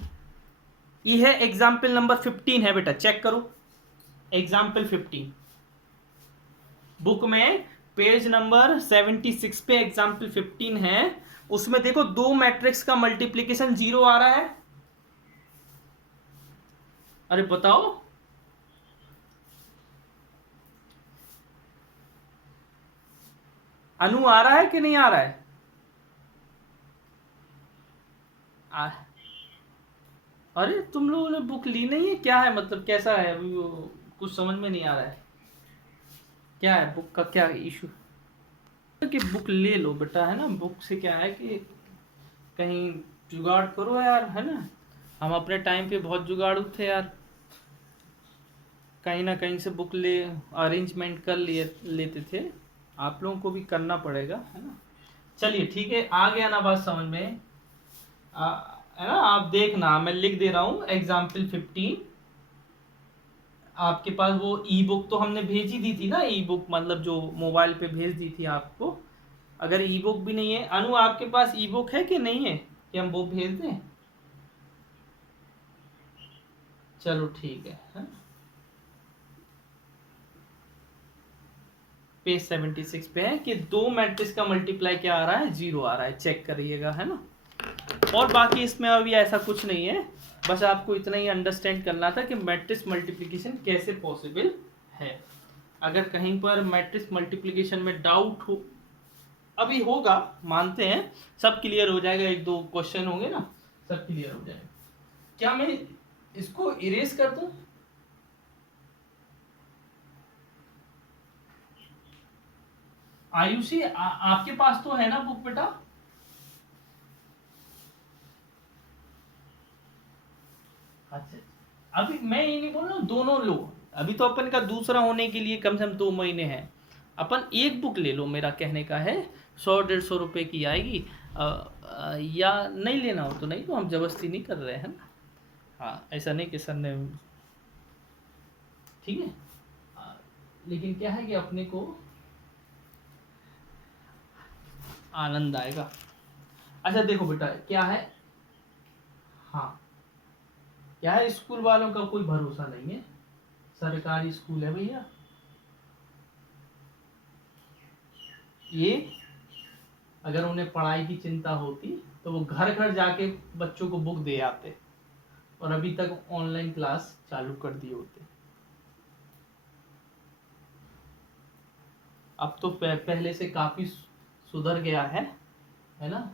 ये है एग्जाम्पल नंबर 15 है बेटा, चेक करो एग्जाम्पल 15 बुक में पेज नंबर 76 पे एग्जाम्पल 15 है। उसमें देखो दो मैट्रिक्स का मल्टीप्लीकेशन 0 आ रहा है। अरे बताओ, अनु आ रहा है कि नहीं आ रहा है? आ, अरे तुम लोगों ने बुक ली नहीं है क्या है, मतलब कैसा है अभी वो, कुछ समझ में नहीं आ रहा है, क्या है बुक का क्या इशू? कि बुक ले लो बेटा, है ना, बुक से क्या है कि कहीं जुगाड़ करो यार, है ना। हम अपने टाइम पे बहुत जुगाड़ू थे यार, कहीं ना कहीं से बुक ले अरेंजमेंट कर लिए लेते थे। आप लोगों को भी करना पड़ेगा, है ना। चलिए ठीक है, आ गया ना बात समझ में? है ना, आप देखना, मैं लिख दे रहा हूँ एग्जाम्पल 15। आपके पास वो ई बुक तो हमने भेजी दी थी ना, ई बुक मतलब जो मोबाइल पे भेज दी थी आपको। अगर ई बुक भी नहीं है, अनु आपके पास ई बुक है कि नहीं है, कि हम बुक भेज दें? चलो ठीक है। पेज 76 पे है कि दो मैट्रिक्स का मल्टीप्लाई क्या आ रहा है, 0 आ रहा है, चेक करिएगा, है ना। और बाकी इसमें अभी ऐसा कुछ नहीं है, बस आपको इतना ही अंडरस्टैंड करना था कि मैट्रिक्स मल्टीप्लिकेशन कैसे पॉसिबल है। अगर कहीं पर मैट्रिक्स मल्टीप्लिकेशन में डाउट हो, अभी होगा, मानते हैं, सब क्लियर हो जाएगा, एक दो क्वेश्चन होंगे ना, सब क्लियर हो जाएगा। क्या मैं इसको इरेज कर दूं? आयुषी आपके पास तो है ना बुक बेटा? अच्छा, अभी मैं ये नहीं बोल रहा हूँ दोनों लो, अभी तो अपन का दूसरा होने के लिए कम से कम 2 महीने हैं। अपन एक बुक ले लो, मेरा कहने का है, 100-150 रुपए की आएगी। या नहीं लेना हो तो नहीं, तो हम जबरदस्ती नहीं कर रहे हैं ना। हाँ, ऐसा नहीं कि सर ने, ठीक है। लेकिन क्या है कि अपने को आनंद आएगा। अच्छा देखो बेटा, क्या है, हाँ, क्या है, स्कूल वालों का कोई भरोसा नहीं है, सरकारी स्कूल है भैया ये। अगर उन्हें पढ़ाई की चिंता होती तो वो घर घर जाके बच्चों को बुक दे आते, और अभी तक ऑनलाइन क्लास चालू कर दिए होते। अब तो पहले से काफी सुधर गया है ना।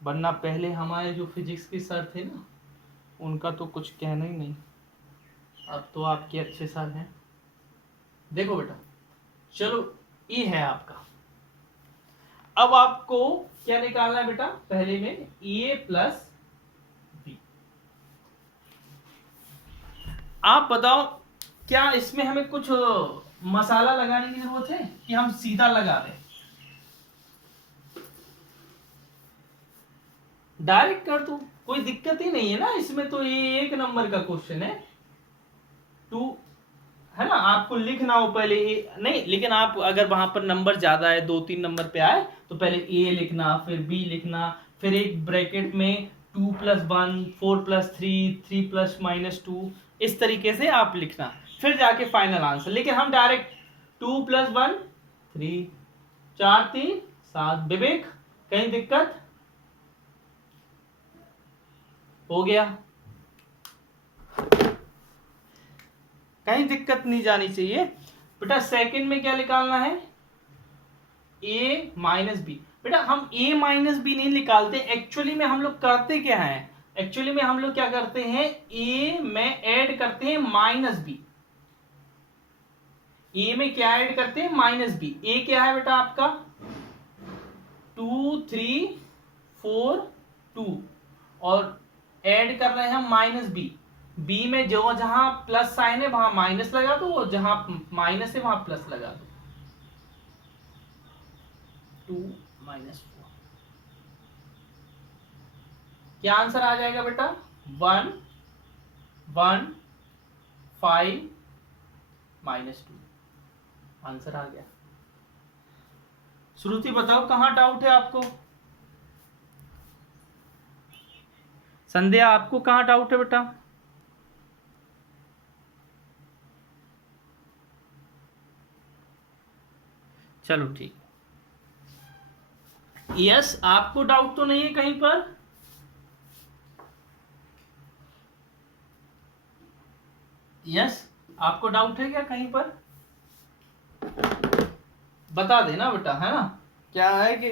वरना पहले हमारे जो फिजिक्स के सर थे ना, उनका तो कुछ कहना ही नहीं। अब तो आपके अच्छे सर हैं। देखो बेटा, चलो, ये है आपका। अब आपको क्या निकालना है बेटा, पहले में ए प्लस बी। आप बताओ, क्या इसमें हमें कुछ मसाला लगाने की जरूरत है कि हम सीधा लगा दें? डायरेक्ट कर दो, कोई दिक्कत ही नहीं है ना इसमें, तो ये एक नंबर का क्वेश्चन है। टू, है ना, आपको लिखना हो पहले ए, नहीं, लेकिन आप अगर वहां पर नंबर ज्यादा है, 2-3 नंबर पे आए, तो पहले ए लिखना, फिर बी लिखना, फिर एक ब्रैकेट में 2+1, 4+3, 3+-2, इस तरीके से आप लिखना, फिर जाके फाइनल आंसर। लेकिन हम डायरेक्ट 2+1 3, 4 3 7, विवेक कहीं दिक्कत? हो गया, कहीं दिक्कत नहीं जानी चाहिए बेटा। सेकंड में क्या निकालना है? ए माइनस बी। बेटा हम ए माइनस बी नहीं निकालते, एक्चुअली में हम लोग करते क्या है, एक्चुअली में हम लोग क्या करते हैं, ए में ऐड करते हैं माइनस बी। ए में क्या ऐड करते हैं, माइनस बी। ए क्या है बेटा आपका 2 3 4 2 और ऐड कर रहे हैं माइनस बी। बी में जो जहां प्लस साइन है वहां माइनस लगा दो, जहां माइनस है वहां प्लस लगा दो। 2 माइनस 4 क्या आंसर आ जाएगा बेटा, 1 1 5 माइनस 2 आंसर आ गया। श्रुति बताओ कहां डाउट है आपको, संध्या आपको कहां डाउट है बेटा। चलो ठीक, यस आपको डाउट तो नहीं है कहीं पर, यस आपको डाउट है क्या कहीं पर, बता देना बेटा, है ना। क्या है कि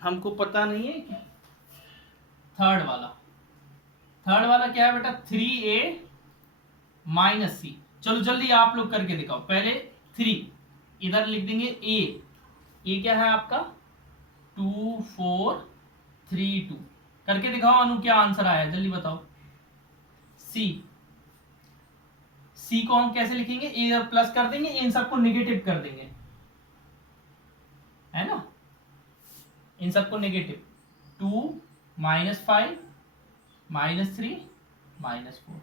हमको पता नहीं है कि थर्ड वाला क्या है बेटा, 3a माइनस सी। चलो जल्दी आप लोग करके दिखाओ, पहले 3 इधर लिख देंगे, ए क्या है आपका 2 4 3 2 करके दिखाओ। अनु क्या आंसर आया जल्दी बताओ। सी को हम कैसे लिखेंगे, इधर प्लस कर देंगे, इन सबको निगेटिव कर देंगे, है ना, इन सबको नेगेटिव। 2 माइनस 5 माइनस 3 माइनस 4,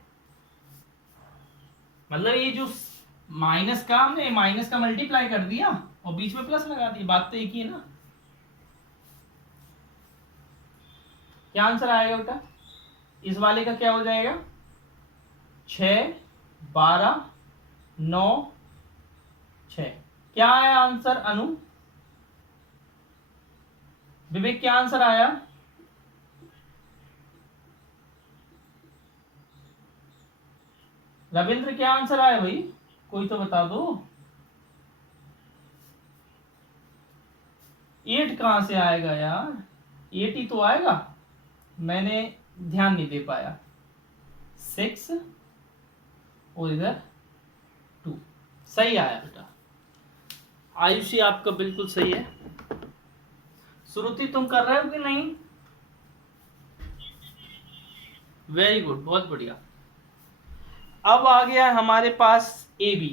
मतलब ये जो माइनस का हमने माइनस का मल्टीप्लाई कर दिया और बीच में प्लस लगा दिया, बात तो एक ही है ना। क्या आंसर आएगा बेटा, इस वाले का क्या हो जाएगा, 6 12 9 6। क्या आया आंसर अनु, विवेक क्या आंसर आया, रविंद्र क्या आंसर आया भाई, कोई तो बता दो। 8 कहां से आएगा यार, 8 ही तो आएगा, मैंने ध्यान नहीं दे पाया। 6 और इधर 2 सही आया बेटा, आयुषी आपका बिल्कुल सही है। श्रुति तुम कर रहे हो कि नहीं, वेरी गुड, बहुत बढ़िया। अब आ गया हमारे पास ए बी,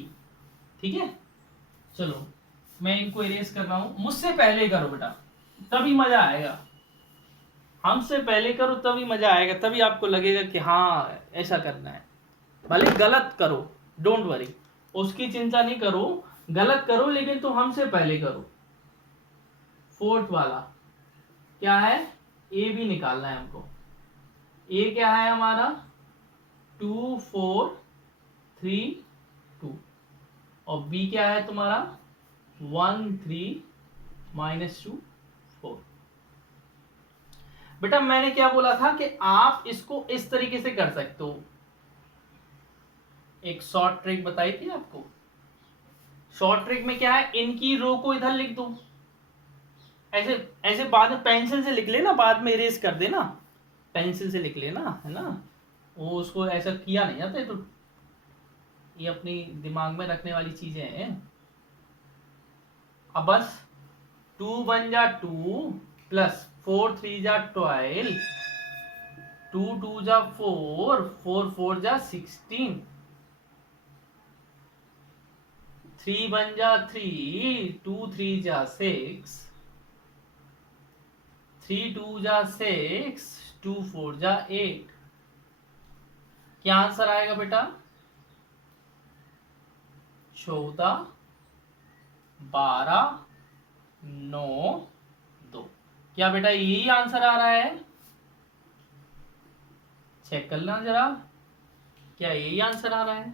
ठीक है। चलो मैं इनको इरेज कर रहा हूं, मुझसे पहले करो बेटा तभी मजा आएगा, हमसे पहले करो तभी मजा आएगा, तभी आपको लगेगा कि हाँ ऐसा करना है। भले गलत करो डोंट वरी, उसकी चिंता नहीं करो, गलत करो लेकिन तुम हमसे पहले करो। फोर्थ वाला क्या है, ए बी निकालना है हमको। ए क्या है हमारा 2 4 3 2 और बी क्या है तुम्हारा 1 3 माइनस 2 4। बेटा मैंने क्या बोला था कि आप इसको इस तरीके से कर सकते हो, एक शॉर्ट ट्रिक बताई थी आपको। शॉर्ट ट्रिक में क्या है, इनकी रो को इधर लिख दो, ऐसे ऐसे बाद में पेंसिल से लिख लेना, बाद में इरेज कर देना, पेंसिल से लिख लेना, है ना। वो उसको ऐसा किया नहीं जाता है, तो ये अपनी दिमाग में रखने वाली चीजें हैं। अब बस 2 1 जा 2 प्लस 4 3 जा 12 2 2 जा 4 4 4 जा 16 3 1 जा 3 2 3 जा 6 3 2 जा 6 2 4 जा 8। क्या आंसर आएगा बेटा 14 12 9 2। क्या बेटा यही आंसर आ रहा है, चेक कर लेना जरा, क्या यही आंसर आ रहा है।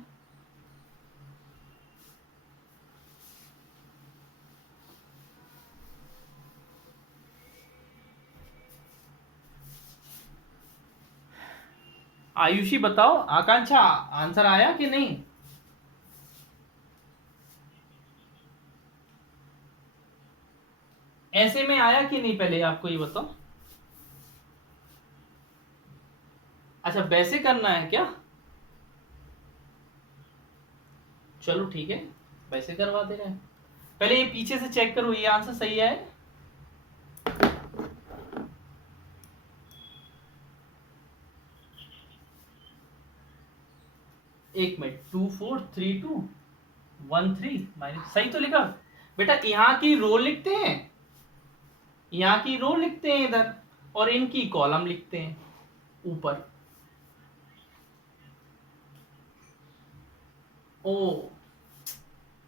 आयुषी बताओ, आकांक्षा आंसर आया कि नहीं। ऐसे में आया कि नहीं, पहले आपको ये बताओ। अच्छा वैसे करना है क्या? चलो ठीक है, वैसे करवा दे रहे हैं। पहले ये पीछे से चेक करो, ये आंसर सही है। एक मिनट, 243213 माइनस, सही तो लिखा बेटा। यहाँ की रो लिखते हैं, यहाँ की रो लिखते हैं इधर, और इनकी कॉलम लिखते हैं ऊपर। ओ,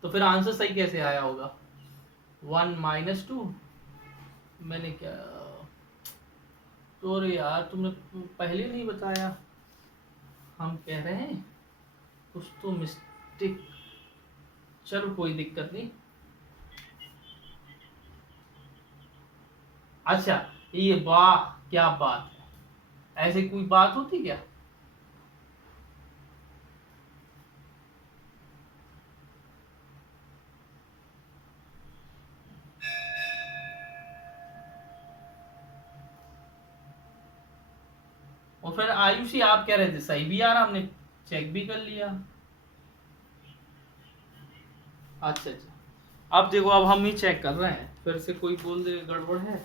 तो फिर आंसर सही कैसे आया होगा? 1 - 2, मैंने क्या, तो यार तुमने पहले नहीं बताया। हम कह रहे हैं कुछ तो मिस्टेक। चलो कोई दिक्कत नहीं। अच्छा, ये वाह क्या बात है, ऐसे कोई बात होती क्या? और फिर आयुषी आप कह रहे थे सही भी आ रहा, हमने चेक भी कर लिया। अच्छा अच्छा, अब देखो, अब हम ही चेक कर रहे हैं, फिर से कोई बोल दे गड़बड़ है।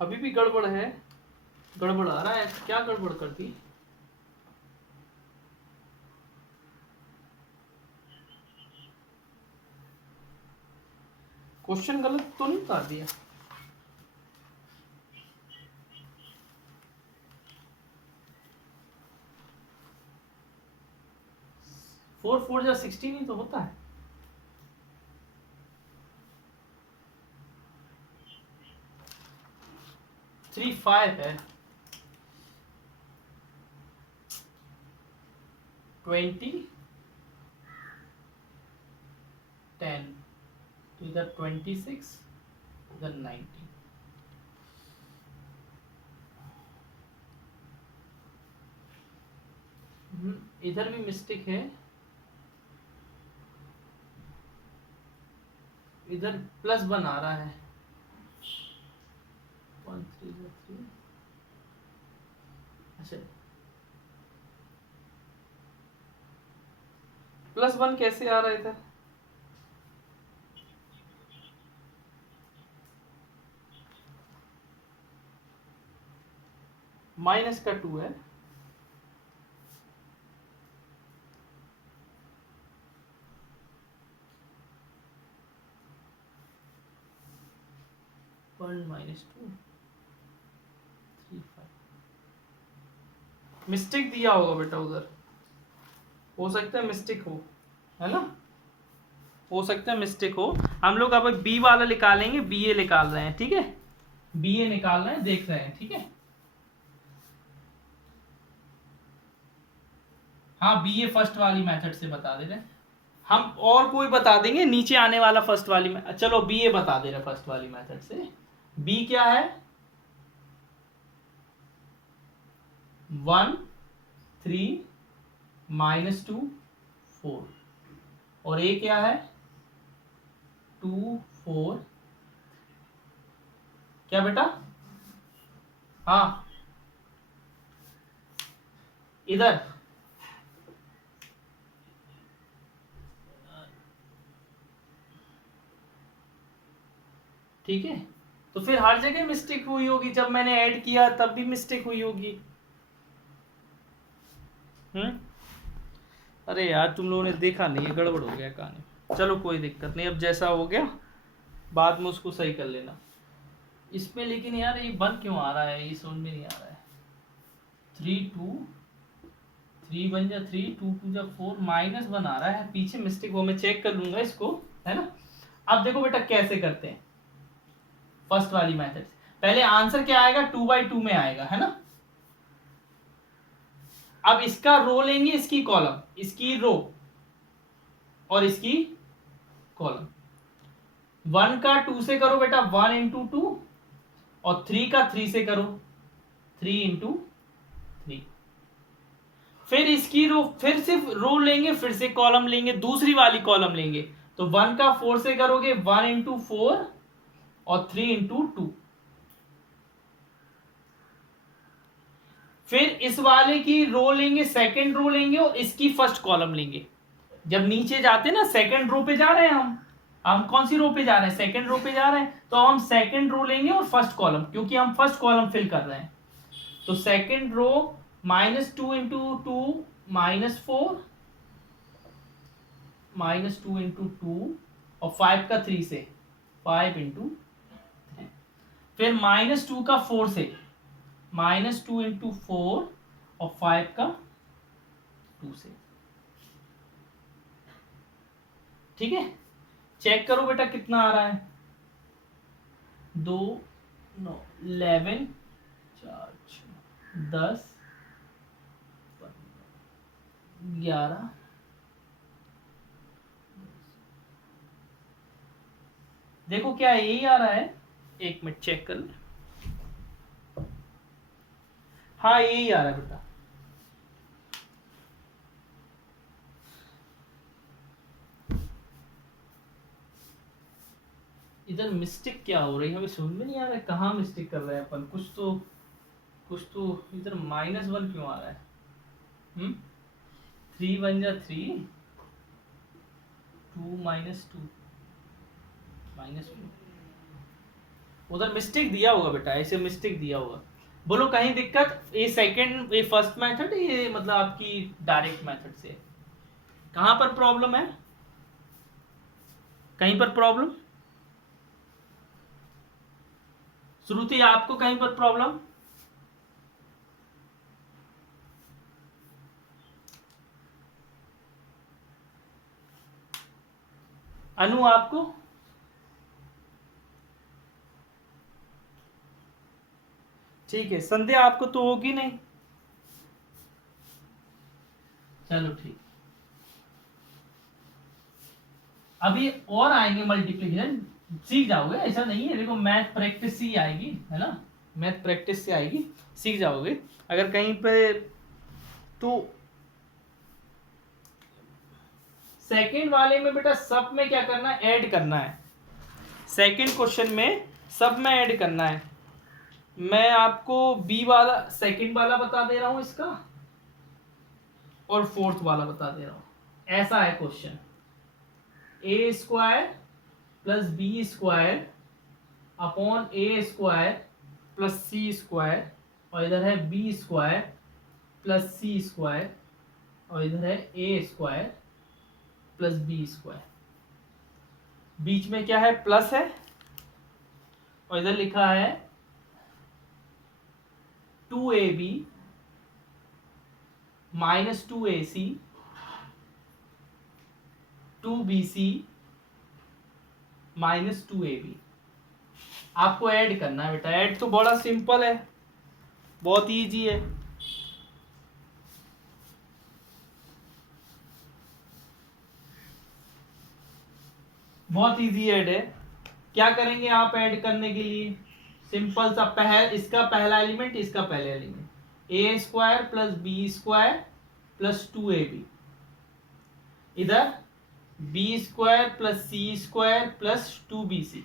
अभी भी गड़बड़ है, गड़बड़ आ रहा है, क्या गड़बड़ कर दी? क्वेश्चन गलत तो नहीं उतार दिया? 4 4 या 16 ही तो होता है। थ्री 5 है। 20 10, तो इधर 26, इधर 19। इधर भी मिस्टेक है, इधर +1 आ रहा है। 1 3 3, अच्छा +1 कैसे आ रहा है इधर? -2 है। -2 3 5, मिस्टेक दिया होगा बेटा उधर, हो सकता है मिस्टेक हो, है ना, हो सकता है मिस्टेक हो। हम लोग अब बी वाला निकालेंगे, बी ए निकाल रहे हैं, ठीक है, बी ए निकाल रहे हैं, देख रहे हैं, ठीक है। हाँ बी ए फर्स्ट वाली मेथड से बता दे रहे हैं हम, और कोई बता देंगे नीचे आने वाला फर्स्ट वाली में। चलो बी ए बता दे रहे फर्स्ट वाली मेथड से। बी क्या है? 1 3 -2 4, और ए क्या है? 2 4, क्या बेटा? हाँ इधर ठीक है, तो फिर हर जगह मिस्टेक हुई होगी, जब मैंने ऐड किया तब भी मिस्टेक हुई होगी। अरे यार तुम लोगों ने देखा नहीं, गड़बड़ हो गया कहानी। चलो कोई दिक्कत नहीं, अब जैसा हो गया बाद में उसको सही कर लेना। इसमें लेकिन यार ये बन क्यों आ रहा है, ये समझ में नहीं आ रहा है। 3 2 3 1 जा 3 2 2 जा 4, -1 आ रहा है पीछे, मिस्टेक वो मैं चेक कर लूंगा इसको, है ना। अब देखो बेटा कैसे करते हैं फर्स्ट वाली मेथड से। पहले आंसर क्या आएगा? 2/2 में आएगा, है ना। अब इसका रो लेंगे, इसकी कॉलम, इसकी रो और इसकी कॉलम। 1 का 2 से करो बेटा, 1 × 2 और 3 का 3 से करो, 3 इंटू 3। फिर इसकी रो, फिर सिर्फ रो लेंगे, फिर से कॉलम लेंगे, दूसरी वाली कॉलम लेंगे। तो 1 का 4 से करोगे, 1 इंटू 4 और 3 इंटू 2। फिर इस वाले की रो लेंगे, सेकंड रो लेंगे और इसकी फर्स्ट कॉलम लेंगे। जब नीचे जाते ना, सेकंड रो पे जा रहे हैं हम कौन सी रो पे जा रहे हैं, सेकंड रो पे जा रहे हैं, तो हम सेकंड रो लेंगे और फर्स्ट कॉलम, क्योंकि हम फर्स्ट कॉलम फिल कर रहे हैं। तो सेकंड रो -2 इंटू 2 -4 -2 इंटू 2 और 5 का 3 से 5 इंटू 3। फिर -2 का 4 से -2 इंटू 4 और 5 का 2 से। ठीक है, चेक करो बेटा कितना आ रहा है। 2 9 11 4 6 10 11। देखो क्या यही आ रहा है, एक मिनट चेक कर। हाँ यही आ रहा है बेटा। इधर मिस्टेक क्या हो रही है हमें समझ में नहीं आ रहा है, कहाँ मिस्टेक कर रहे हैं अपन। कुछ तो इधर -1 क्यों आ रहा है। 3 1 जा 3, 2 -2 -4। उधर मिस्टेक दिया होगा बेटा, ऐसे मिस्टेक दिया होगा। बोलो कहीं दिक्कत, ये सेकंड, ये फर्स्ट मेथड, ये मतलब आपकी डायरेक्ट मेथड से कहाँ पर प्रॉब्लम है, कहीं पर प्रॉब्लम। श्रुति आपको कहीं पर प्रॉब्लम। अनु आपको। ठीक है, संध्या आपको तो होगी नहीं। चलो ठीक, अभी और आएंगे मल्टीप्लिकेशन, सीख जाओगे, ऐसा नहीं है। देखो मैथ प्रैक्टिस से ही आएगी, है ना, मैथ प्रैक्टिस से आएगी, सीख जाओगे। अगर कहीं पे तो सेकंड वाले में बेटा सब में क्या करना है, ऐड करना है। सेकंड क्वेश्चन में सब में ऐड करना है। मैं आपको बी वाला सेकंड वाला बता दे रहा हूं इसका, और फोर्थ वाला बता दे रहा हूं। ऐसा है question, A square plus B square upon A square plus C square, और इधर है B square plus C square, और इधर है A square plus B square. बीच में क्या है, प्लस है, और इधर लिखा है 2ab -2ac 2bc -2ab। आपको ऐड करना है बेटा। ऐड तो बड़ा सिंपल है, बहुत इजी है। बहुत इजी ऐड है। क्या करेंगे आप ऐड करने के लिए, सिंपल सा, इसका पहला एलिमेंट, इसका पहला element, A square plus B square plus 2ab, इधर B square plus C square plus 2bc,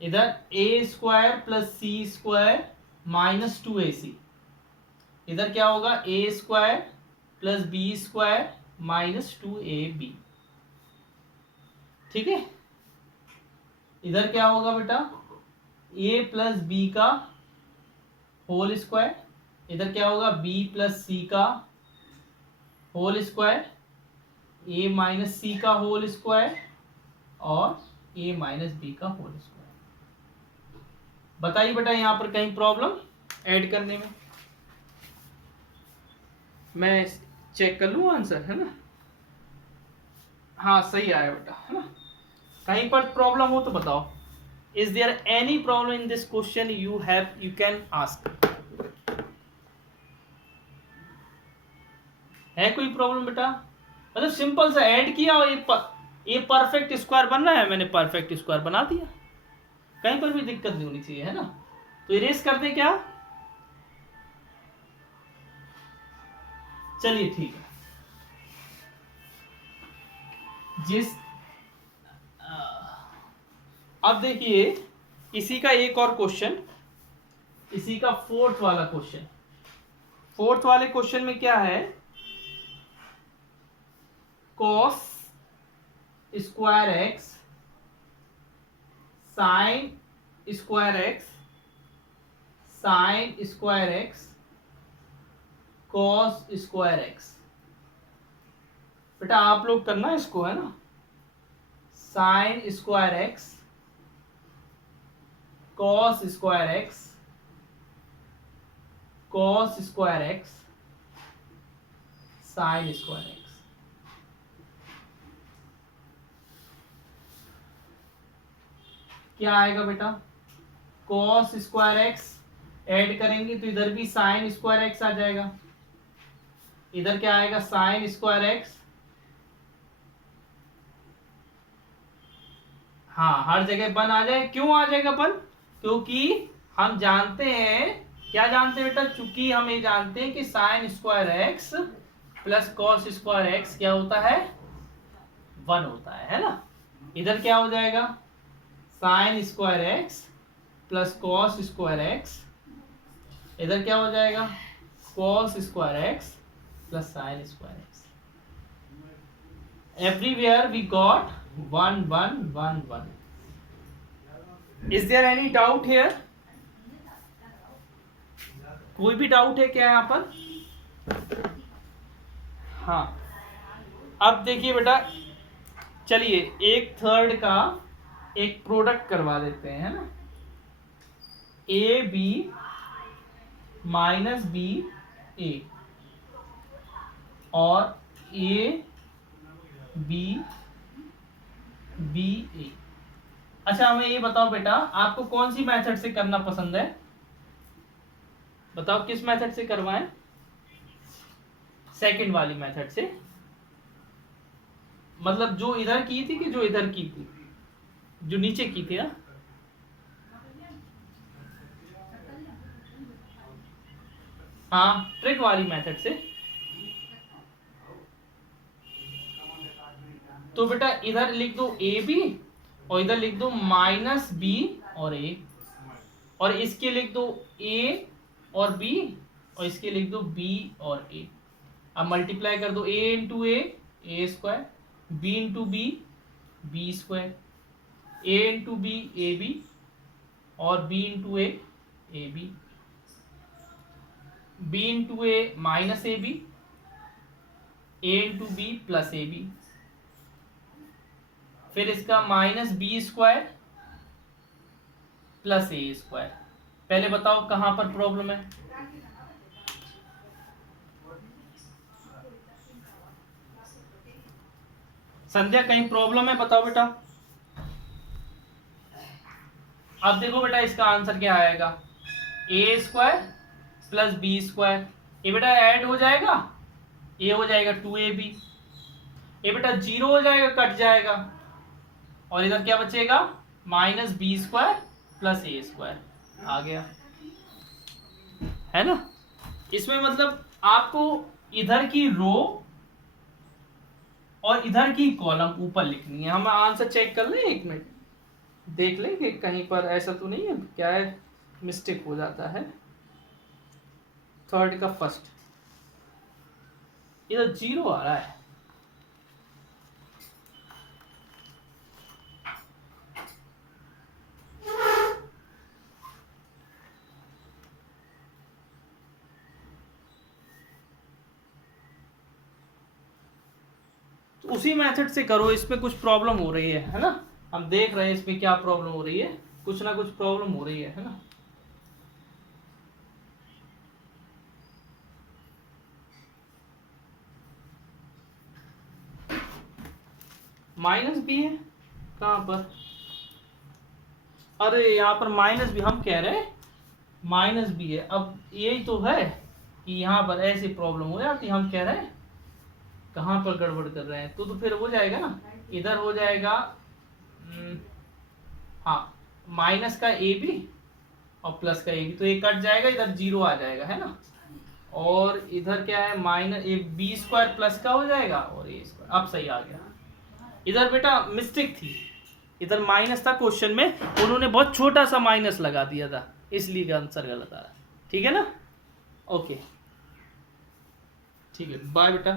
इधर A square plus C square -2ac, इधर क्या होगा, A square plus B square -2ab। ठीक है, इधर क्या होगा बेटा, ए प्लस बी का होल स्क्वायर, इधर क्या होगा, बी प्लस सी का whole square, A minus C का होल स्क्वायर और ए माइनस बी का होल स्क्वायर। बताइए बेटा यहां पर कहीं प्रॉब्लम ऐड करने में। मैं चेक कर लूं आंसर, है ना। हाँ सही आया बेटा, है ना। कहीं पर प्रॉब्लम हो तो बताओ। Is there any problem in this question, you can ask. है कोई प्रॉब्लम बेटा। मतलब सिंपल सा ऐड किया और ये परफेक्ट स्क्वायर बन रहा है, मैंने परफेक्ट स्क्वायर बना दिया। कहीं पर भी दिक्कत नहीं होनी चाहिए, है ना। तो इरेज कर दे क्या? चलिए ठीक है। जिस अब देखिए इसी का एक और क्वेश्चन, इसी का फोर्थ वाला क्वेश्चन। फोर्थ वाले क्वेश्चन में क्या है, cos square x sign square x sign square x cos square x. बेटा आप लोग करना इसको, है ना। Sign square x cos square x cos square x sign square x. क्या आएगा बेटा? कॉस स्क्वायर एक्स ऐड करेंगे तो इधर भी साइन स्क्वायर एक्स आ जाएगा, इधर क्या आएगा? Sign square x. हाँ हर जगह बन आ जाए। क्यों आ जाएगा बन? क्योंकि हम जानते हैं, क्या जानते हैं बेटा? चूंकि हम ये जानते हैं कि sign square X plus cos square x क्या होता है? 1 होता है ना। इधर क्या हो जाएगा? Sine square X plus cos square X, इधर क्या हो जाएगा? Cos square X plus sine square X. Everywhere we got 1 1 1 1। Is there any doubt here? कोई भी डाउट है क्या यहाँ पर? हाँ अब देखिए बेटा, चलिए एक थर्ड का एक प्रोडक्ट करवा देते हैं, है ना। ए बी माइनस बी ए और ए बी बी ए। अच्छा हमें ये बताओ बेटा, आपको कौन सी मेथड से करना पसंद है? बताओ किस मेथड से करवाएं? सेकंड वाली मेथड से, मतलब जो इधर की थी कि जो इधर की थी, जो नीचे की थी ना। हाँ ट्रिक वाली मेथड से। तो बेटा इधर लिख दो ए बी और इधर लिख दो माइनस बी और ए, और इसके लिख दो ए और बी और इसके लिख दो बी और ए। अब मल्टीप्लाई कर दो, A into A square, B into B square, A into B B और B into A B, B into A minus A into B plus A B, फिर इसका minus B square plus A square. पहले बताओ कहां पर प्रॉब्लम है? संध्या कहीं प्रॉब्लम है? बताओ बेटा। अब देखो बेटा इसका आंसर क्या आएगा? ए स्क्वायर प्लस बी स्क्वायर। ये बेटा ऐड हो जाएगा, ए हो जाएगा 2ab, ये बेटा 0 हो जाएगा, कट जाएगा, और इधर क्या बचेगा? Minus B square plus A square आ गया, है ना। इसमें मतलब आपको इधर की रो और इधर की कॉलम ऊपर लिखनी है। हम आंसर चेक कर लें, एक मिनट देख लें कि कहीं पर ऐसा तो नहीं है, क्या है मिस्टेक हो जाता है। थर्ड का फर्स्ट इधर 0 आ रहा है। तो उसी मेथड से करो, इसमें कुछ प्रॉब्लम हो रही है ना। हम देख रहे हैं इसमें क्या प्रॉब्लम हो रही है, कुछ ना कुछ प्रॉब्लम हो रही है ना। माइनस बी है कहां पर? अरे यहाँ पर माइनस बी हम कह रहे हैं माइनस बी है। अब यही तो है कि यहाँ पर ऐसी प्रॉब्लम हो जाती, हम कह रहे हैं कहाँ पर गड़बड़ कर रहे हैं। तो फिर हो जाएगा ना, इधर हो जाएगा हाँ माइनस का ए बी और प्लस का ए बी, तो ये कट जाएगा, इधर जीरो आ जाएगा, है ना। और इधर क्या है, minus A B square plus का हो जाएगा और ए स्क्वायर। अब सही आ गया। इधर बेटा मिस्टेक थी, इधर माइनस था क्वेश्चन में, उन्होंने बहुत छोटा सा माइनस लगा दिया था, इसलिए आंसर गलत आ रहा है। ठीक है ना, ओके, ठीक है, बाय बेटा।